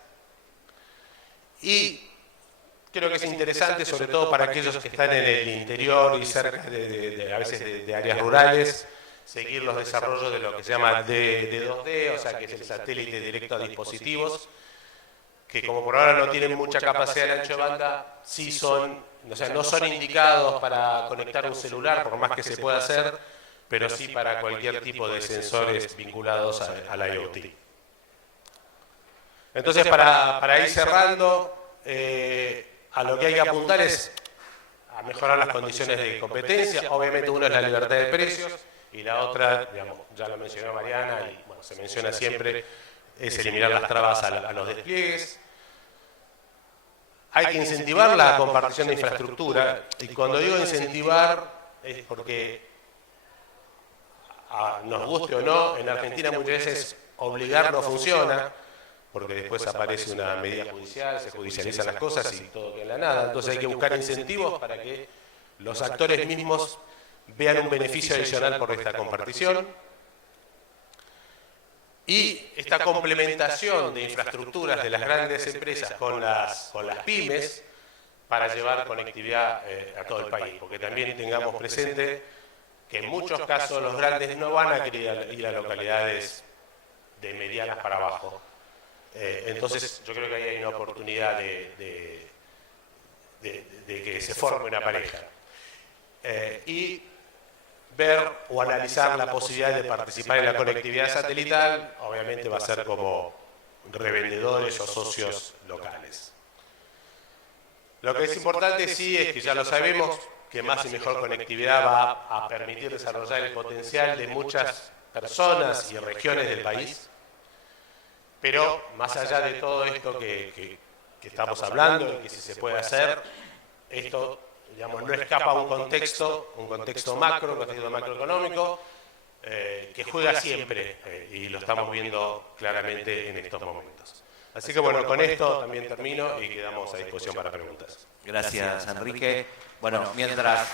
Y creo que es interesante, sobre todo para aquellos que están en el interior y cerca a veces de áreas rurales, seguir los desarrollos de lo que se llama D2D, o sea, que es el satélite directo a dispositivos, que como por ahora no tienen mucha capacidad de ancho de banda, sí son, o sea, no son indicados para conectar un celular, por más que se pueda hacer, pero sí para cualquier tipo de sensores vinculados a la IoT. Entonces, para ir cerrando, a lo que hay que apuntar es a mejorar las condiciones de competencia. Obviamente uno es la libertad de precios, y la otra, digamos, ya lo mencionó Mariana, y bueno, se menciona siempre, es eliminar las trabas a los despliegues. Hay que incentivar la compartición de infraestructura, y cuando digo incentivar es porque, nos guste o no, en Argentina muchas veces obligar no funciona, porque después aparece una medida judicial, se judicializan las cosas y todo queda en la nada. Entonces hay que buscar incentivos para que los actores mismos vean un beneficio adicional por esta compartición. Y esta complementación de infraestructuras de las grandes empresas con las pymes para llevar conectividad a todo el país, porque también tengamos presente que en muchos casos los grandes no van a querer ir a localidades de medianas para abajo. Entonces yo creo que ahí hay una oportunidad de que se forme una pareja. Y ver o analizar la posibilidad de participar en la conectividad satelital, obviamente va a ser como revendedores o socios locales. Lo que es importante sí es que ya lo sabemos, que más y mejor conectividad va a permitir desarrollar el potencial de muchas personas y regiones del país, pero más allá de todo esto que estamos hablando y que si se puede hacer, esto, digamos, no escapa a un contexto macro, un contexto macroeconómico, que juega siempre, y lo estamos viendo claramente en estos momentos. Así que bueno, con esto también termino y quedamos a disposición para preguntas. Gracias, Enrique. Bueno, mientras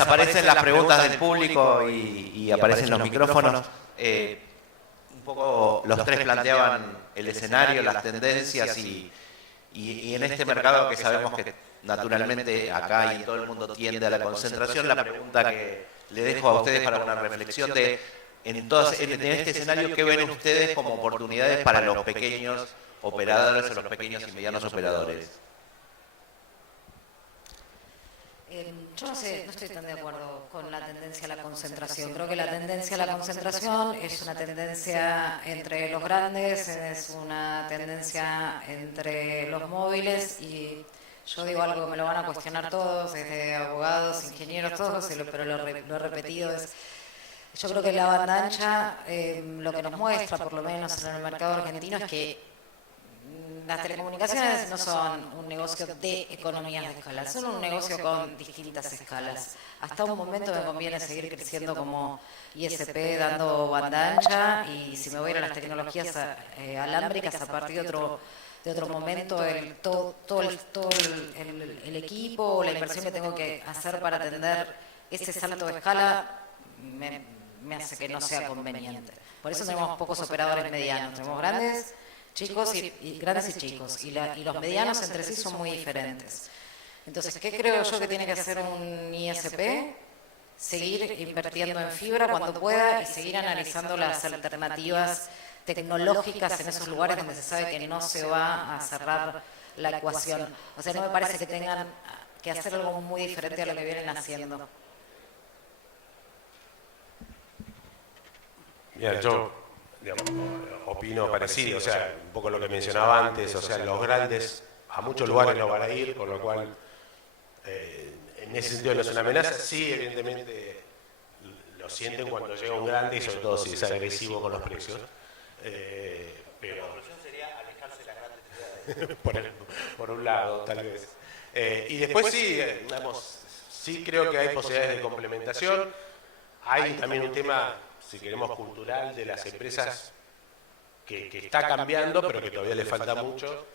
aparecen las preguntas del público y aparecen los micrófonos, un poco los tres planteaban el escenario, las tendencias y en este mercado que sabemos que naturalmente acá y en todo el mundo tiende a la concentración, la pregunta que le dejo a ustedes para una reflexión de en este escenario, ¿qué ven ustedes como oportunidades para los pequeños operadores o los pequeños y medianos operadores? Yo no estoy tan de acuerdo con la tendencia a la concentración. Creo que la tendencia a la concentración es una tendencia entre los grandes, es una tendencia entre los móviles, y yo digo algo que me lo van a cuestionar todos, desde abogados, ingenieros, todos, pero lo he repetido, yo creo que la banda ancha, lo que nos muestra, por lo menos en el mercado argentino, es que las telecomunicaciones no son un negocio de economías de escala, son un negocio con distintas escalas. Hasta un momento me conviene seguir creciendo como ISP dando banda ancha, y si me voy a ir a las tecnologías alámbricas a partir de otro momento, todo el equipo, la inversión que tengo que hacer para atender ese salto de escala me hace que no sea conveniente. Por eso tenemos pocos operadores medianos, tenemos grandes, chicos y grandes y chicos, y los medianos entre sí son muy diferentes. Entonces, ¿qué creo yo que tiene que hacer un ISP? Seguir invirtiendo en fibra cuando pueda y seguir analizando las alternativas tecnológicas en esos lugares donde se sabe que no se va a cerrar la ecuación. O sea, no me parece que tengan que hacer algo muy diferente a lo que vienen haciendo. Mira, yo opino parecido, o sea, un poco lo que mencionaba antes, o sea, los grandes a muchos lugares no van a ir, por lo cual en ese sentido no es una amenaza. Sí, evidentemente lo sienten cuando llega un grande y sobre todo si es agresivo con los precios. Pero la conclusión sería alejarse de las grandes ciudades. por un lado, tal vez. Y después sí, sí creo que hay posibilidades de complementación. Hay también un tema, si queremos, cultural de las empresas que está cambiando, pero que todavía le falta mucho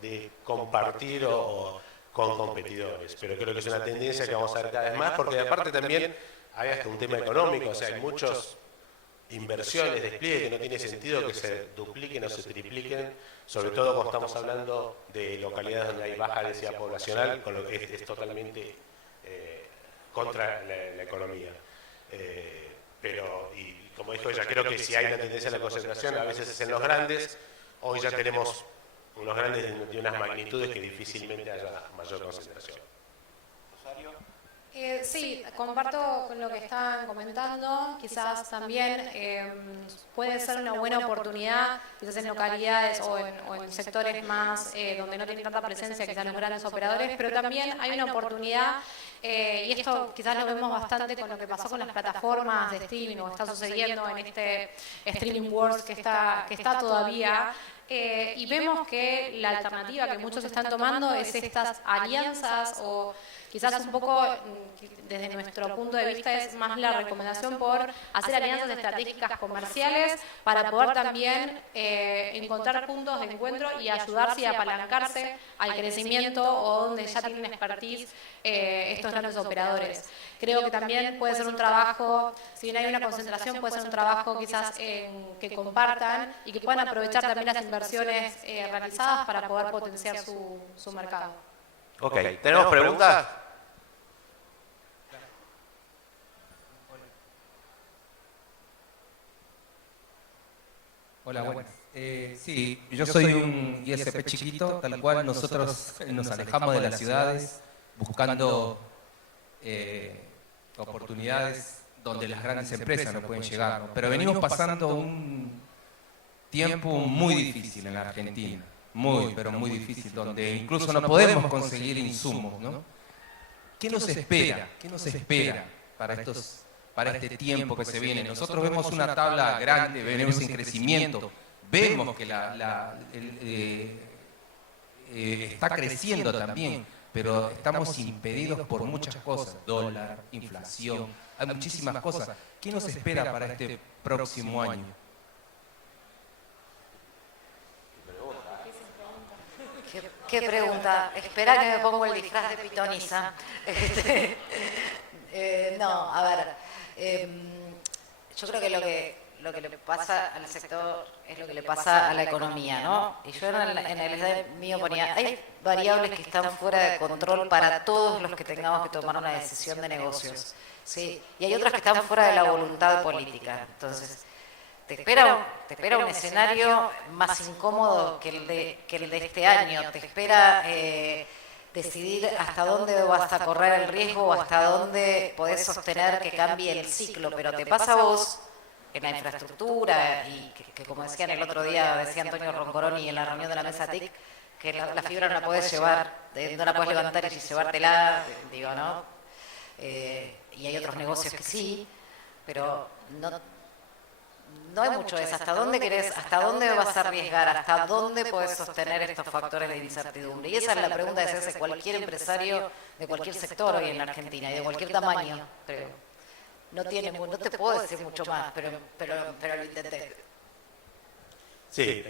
de compartir o con competidores. Pero creo que es una tendencia que vamos a ver cada vez más, porque aparte también hay hasta un tema económico, o sea, hay muchas inversiones, despliegue, que no tiene sentido que se dupliquen o se tripliquen, sobre todo cuando estamos hablando de localidades donde hay baja densidad poblacional, con lo que es totalmente contra la economía. Pero, y como dijo ella, creo que si hay una tendencia a la concentración, a veces es en los grandes. Hoy ya tenemos unos grandes de unas magnitudes que difícilmente haya mayor concentración. Sí, comparto con lo que están comentando. Quizás también puede ser una buena oportunidad, quizás en localidades o en sectores más donde no tienen tanta presencia quizás los grandes operadores, pero también hay una oportunidad, y esto quizás lo vemos bastante con lo que pasó con las plataformas de streaming o está sucediendo en este streaming wars que está todavía. Y vemos que la alternativa que muchos están tomando es estas alianzas, o quizás un poco desde nuestro punto de vista es más la recomendación por hacer alianzas estratégicas comerciales para poder también encontrar puntos de encuentro y ayudarse y apalancarse al crecimiento o donde ya tienen expertise estos grandes operadores. Creo que también puede ser un trabajo, si bien hay una concentración, puede ser un trabajo quizás que compartan y que puedan aprovechar también las inversiones realizadas para poder potenciar su mercado. Ok, ¿tenemos preguntas? Hola, buenas. Sí, yo soy un ISP chiquito, tal cual nosotros nos alejamos de las ciudades buscando oportunidades donde las grandes empresas no pueden llegar, ¿no? Pero venimos pasando un tiempo muy difícil en la Argentina, pero muy difícil, donde incluso no podemos conseguir insumos, ¿no? ¿Qué nos espera? ¿Qué nos espera para este tiempo que se viene? Nosotros vemos una tabla grande, venimos en crecimiento, vemos que está creciendo también, pero estamos impedidos por muchas cosas, dólar, inflación, hay muchísimas cosas. ¿Qué nos espera para este próximo año? ¿Qué pregunta? Espera que me pongo el disfraz de pitonisa. No, a ver, yo creo que lo que le pasa al sector es lo que le pasa a la economía, ¿no? Y yo en el slide mío ponía, hay variables que están fuera de control para todos los que tengamos que tomar una decisión de negocios, ¿sí? Y hay otras que están fuera de la voluntad política. Entonces, te espera un escenario más incómodo que el de este año. Te espera decidir hasta dónde vas a correr el riesgo o hasta dónde podés sostener que cambie el ciclo. Pero te pasa a vos en la infraestructura y que como decían el otro día, decía Antonio Roncoroni en la reunión de la mesa TIC, que la fibra no la podés llevar, no la podés levantar y llevártela, digo, ¿no? Y hay otros negocios que sí, pero no hay mucho de eso. ¿Hasta dónde querés? ¿Hasta dónde vas a arriesgar? ¿Hasta dónde podés sostener estos factores de incertidumbre? Y esa es la pregunta que se hace cualquier empresario de cualquier sector hoy en la Argentina y de cualquier tamaño, creo. No te puedo decir mucho más, pero lo intenté. Sí,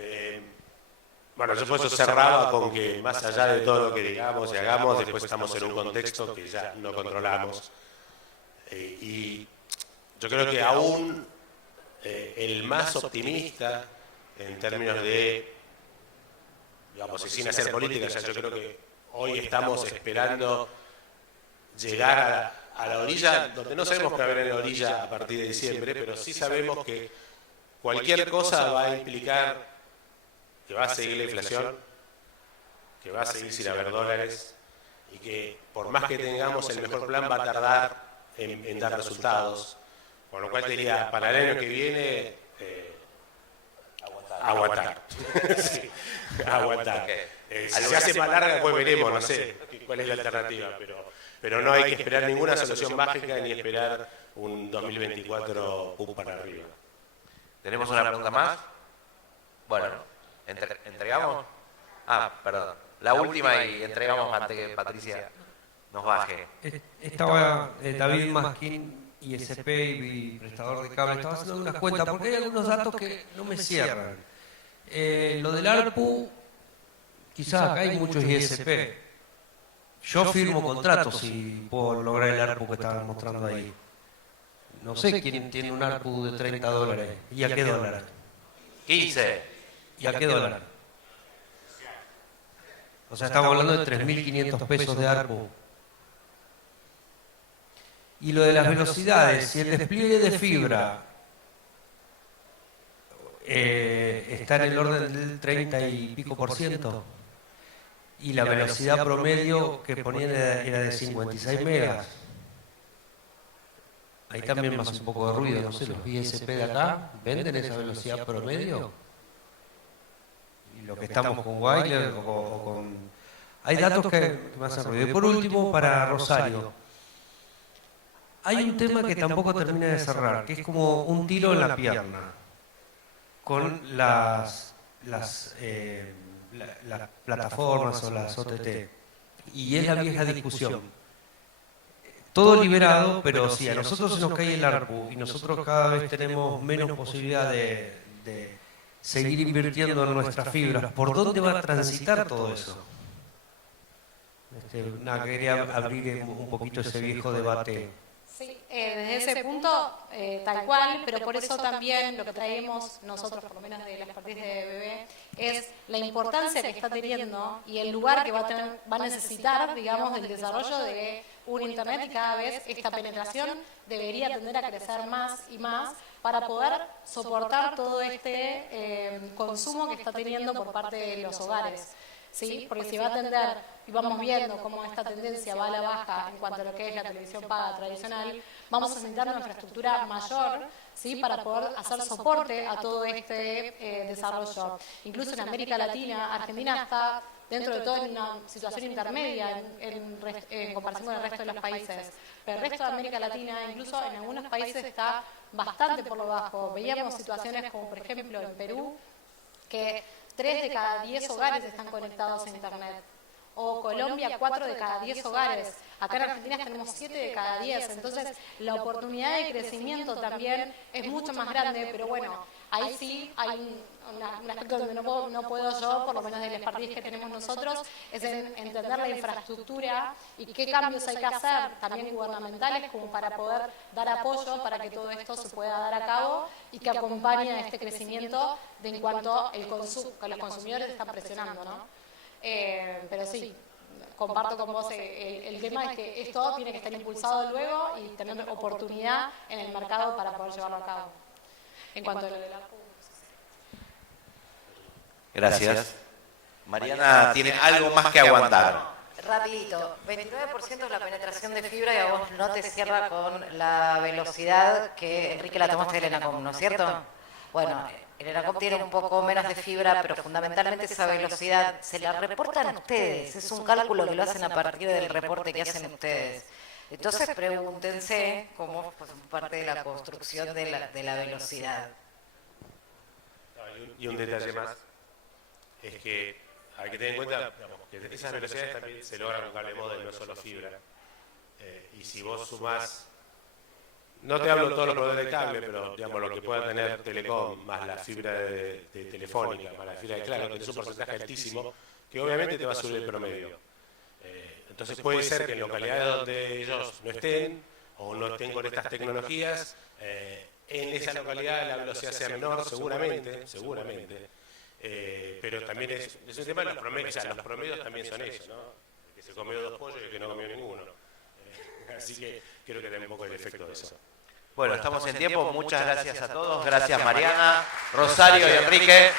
bueno, yo por eso cerraba con que más allá de todo lo que digamos y hagamos, después estamos en un contexto que ya no controlamos. Y yo creo que aún el más optimista en términos de, digamos, y sin hacer política, ya yo creo que hoy estamos esperando llegar a la orilla, donde no sabemos qué va a haber en la orilla a partir de diciembre, pero sí sabemos que cualquier cosa va a implicar que va a seguir la inflación, que va a seguir sin haber dólares, y que por más que tengamos el mejor plan va a tardar en dar resultados. Con lo cual te diría, para el año que viene, aguantar. Sí, aguantar. Si se hace más larga, después veremos, no sé cuál es la alternativa, pero no hay que esperar ninguna solución mágica ni esperar un 2024 para arriba. ¿Tenemos una pregunta más? Bueno, ¿entregamos? Perdón. La última y entregamos antes que Patricia nos baje. Estaba David Maskin, ISP y prestador de cable, estaba haciendo unas cuentas porque hay algunos datos que no me cierran. Lo del ARPU, quizás acá hay muchos ISP. Yo firmo contratos si puedo lograr el ARPU que estaban mostrando ahí. No sé quién tiene un ARPU de $30. ¿Y a qué dólar? 15. ¿Y a qué dólar? O sea, estamos hablando de 3.500 pesos de ARPU. Y lo de las velocidades, si el despliegue de fibra está en el orden del 30 y pico %, y la velocidad promedio que ponían era de 56 megas, ahí también más un poco de ruido, no sé, los ISP de acá venden esa velocidad promedio, y lo que estamos con Weiler o con... Hay datos que me hacen ruido. Y por último, para Rosario, hay un tema que tampoco termina de cerrar, que es como un tiro en la pierna con las plataformas o las OTT. Y es la vieja discusión. Todo liberado, pero si a nosotros se nos cae el ARPU y nosotros cada vez tenemos menos posibilidad de seguir invirtiendo en nuestras fibras, ¿por dónde va a transitar todo eso? Quería abrir un poquito ese viejo debate Sí, desde ese punto, tal cual, pero por eso también lo que traemos nosotros, por lo menos de la expertise de BB, es la importancia que está teniendo y el lugar que va a necesitar, digamos, del desarrollo de un Internet, y cada vez esta penetración debería tender a crecer más y más para poder soportar todo este consumo que está teniendo por parte de los hogares. ¿Sí? Porque si va a tender, y vamos viendo cómo esta tendencia va a la baja en cuanto a lo que es la televisión paga tradicional, vamos a necesitar una infraestructura mayor, ¿sí? Para poder hacer soporte a todo este desarrollo. Incluso en América Latina, Argentina está dentro de todo en una situación intermedia en comparación con el resto de los países. Pero el resto de América Latina, incluso en algunos países, está bastante por lo bajo. Veíamos situaciones como, por ejemplo, en Perú, que 3 de cada 10 hogares están conectados a Internet. O Colombia, 4 de cada 10 hogares. Acá en Argentina tenemos 7 de cada 10. Entonces, la oportunidad de crecimiento también es mucho más grande, pero bueno, ahí sí hay un aspecto donde no puedo yo, por lo menos del expertise que tenemos nosotros, es en entender la infraestructura y qué cambios hay que hacer, también gubernamentales, como para poder dar apoyo para que todo esto se pueda dar a cabo y que acompañe a este crecimiento de en cuanto el consumo, que los consumidores están presionando, ¿no? Pero sí, comparto con vos el tema es que esto tiene que estar impulsado luego y tener oportunidad en el mercado para poder llevarlo a cabo. En cuanto a lo de la Gracias. Mariana tiene algo más que aguantar. Rapidito, 29% es la penetración de fibra y a vos no te cierra con la velocidad que Enrique la tomaste del ENACOM, ¿no es cierto? Bueno, el ENACOM tiene un poco menos de fibra, pero fundamentalmente esa velocidad se la reportan ustedes, es un cálculo que lo hacen a partir del reporte que hacen ustedes. Entonces pregúntense cómo es parte de la construcción de la velocidad. Y un detalle más es que hay que tener en cuenta que esas velocidades también se logran con cable modem, no solo fibra. Y si vos sumás, no te hablo de todos los proveedores de cable, pero digamos lo que pueda tener Telecom, más la fibra de Telefónica, más la fibra de Claro, que es un porcentaje altísimo, que obviamente te va a subir el promedio. Entonces puede ser que en localidades donde ellos no estén, o no estén con estas tecnologías, en esa localidad la velocidad sea menor, seguramente. Pero también es un tema de los promedios, o sea, los promedios también son eso, ¿no? El que se comió 2 pollos y el que no comió ninguno. Así que creo que da un poco el efecto de eso. Bueno, estamos en tiempo. Muchas gracias a todos. Gracias Mariana, Rosario y Enrique.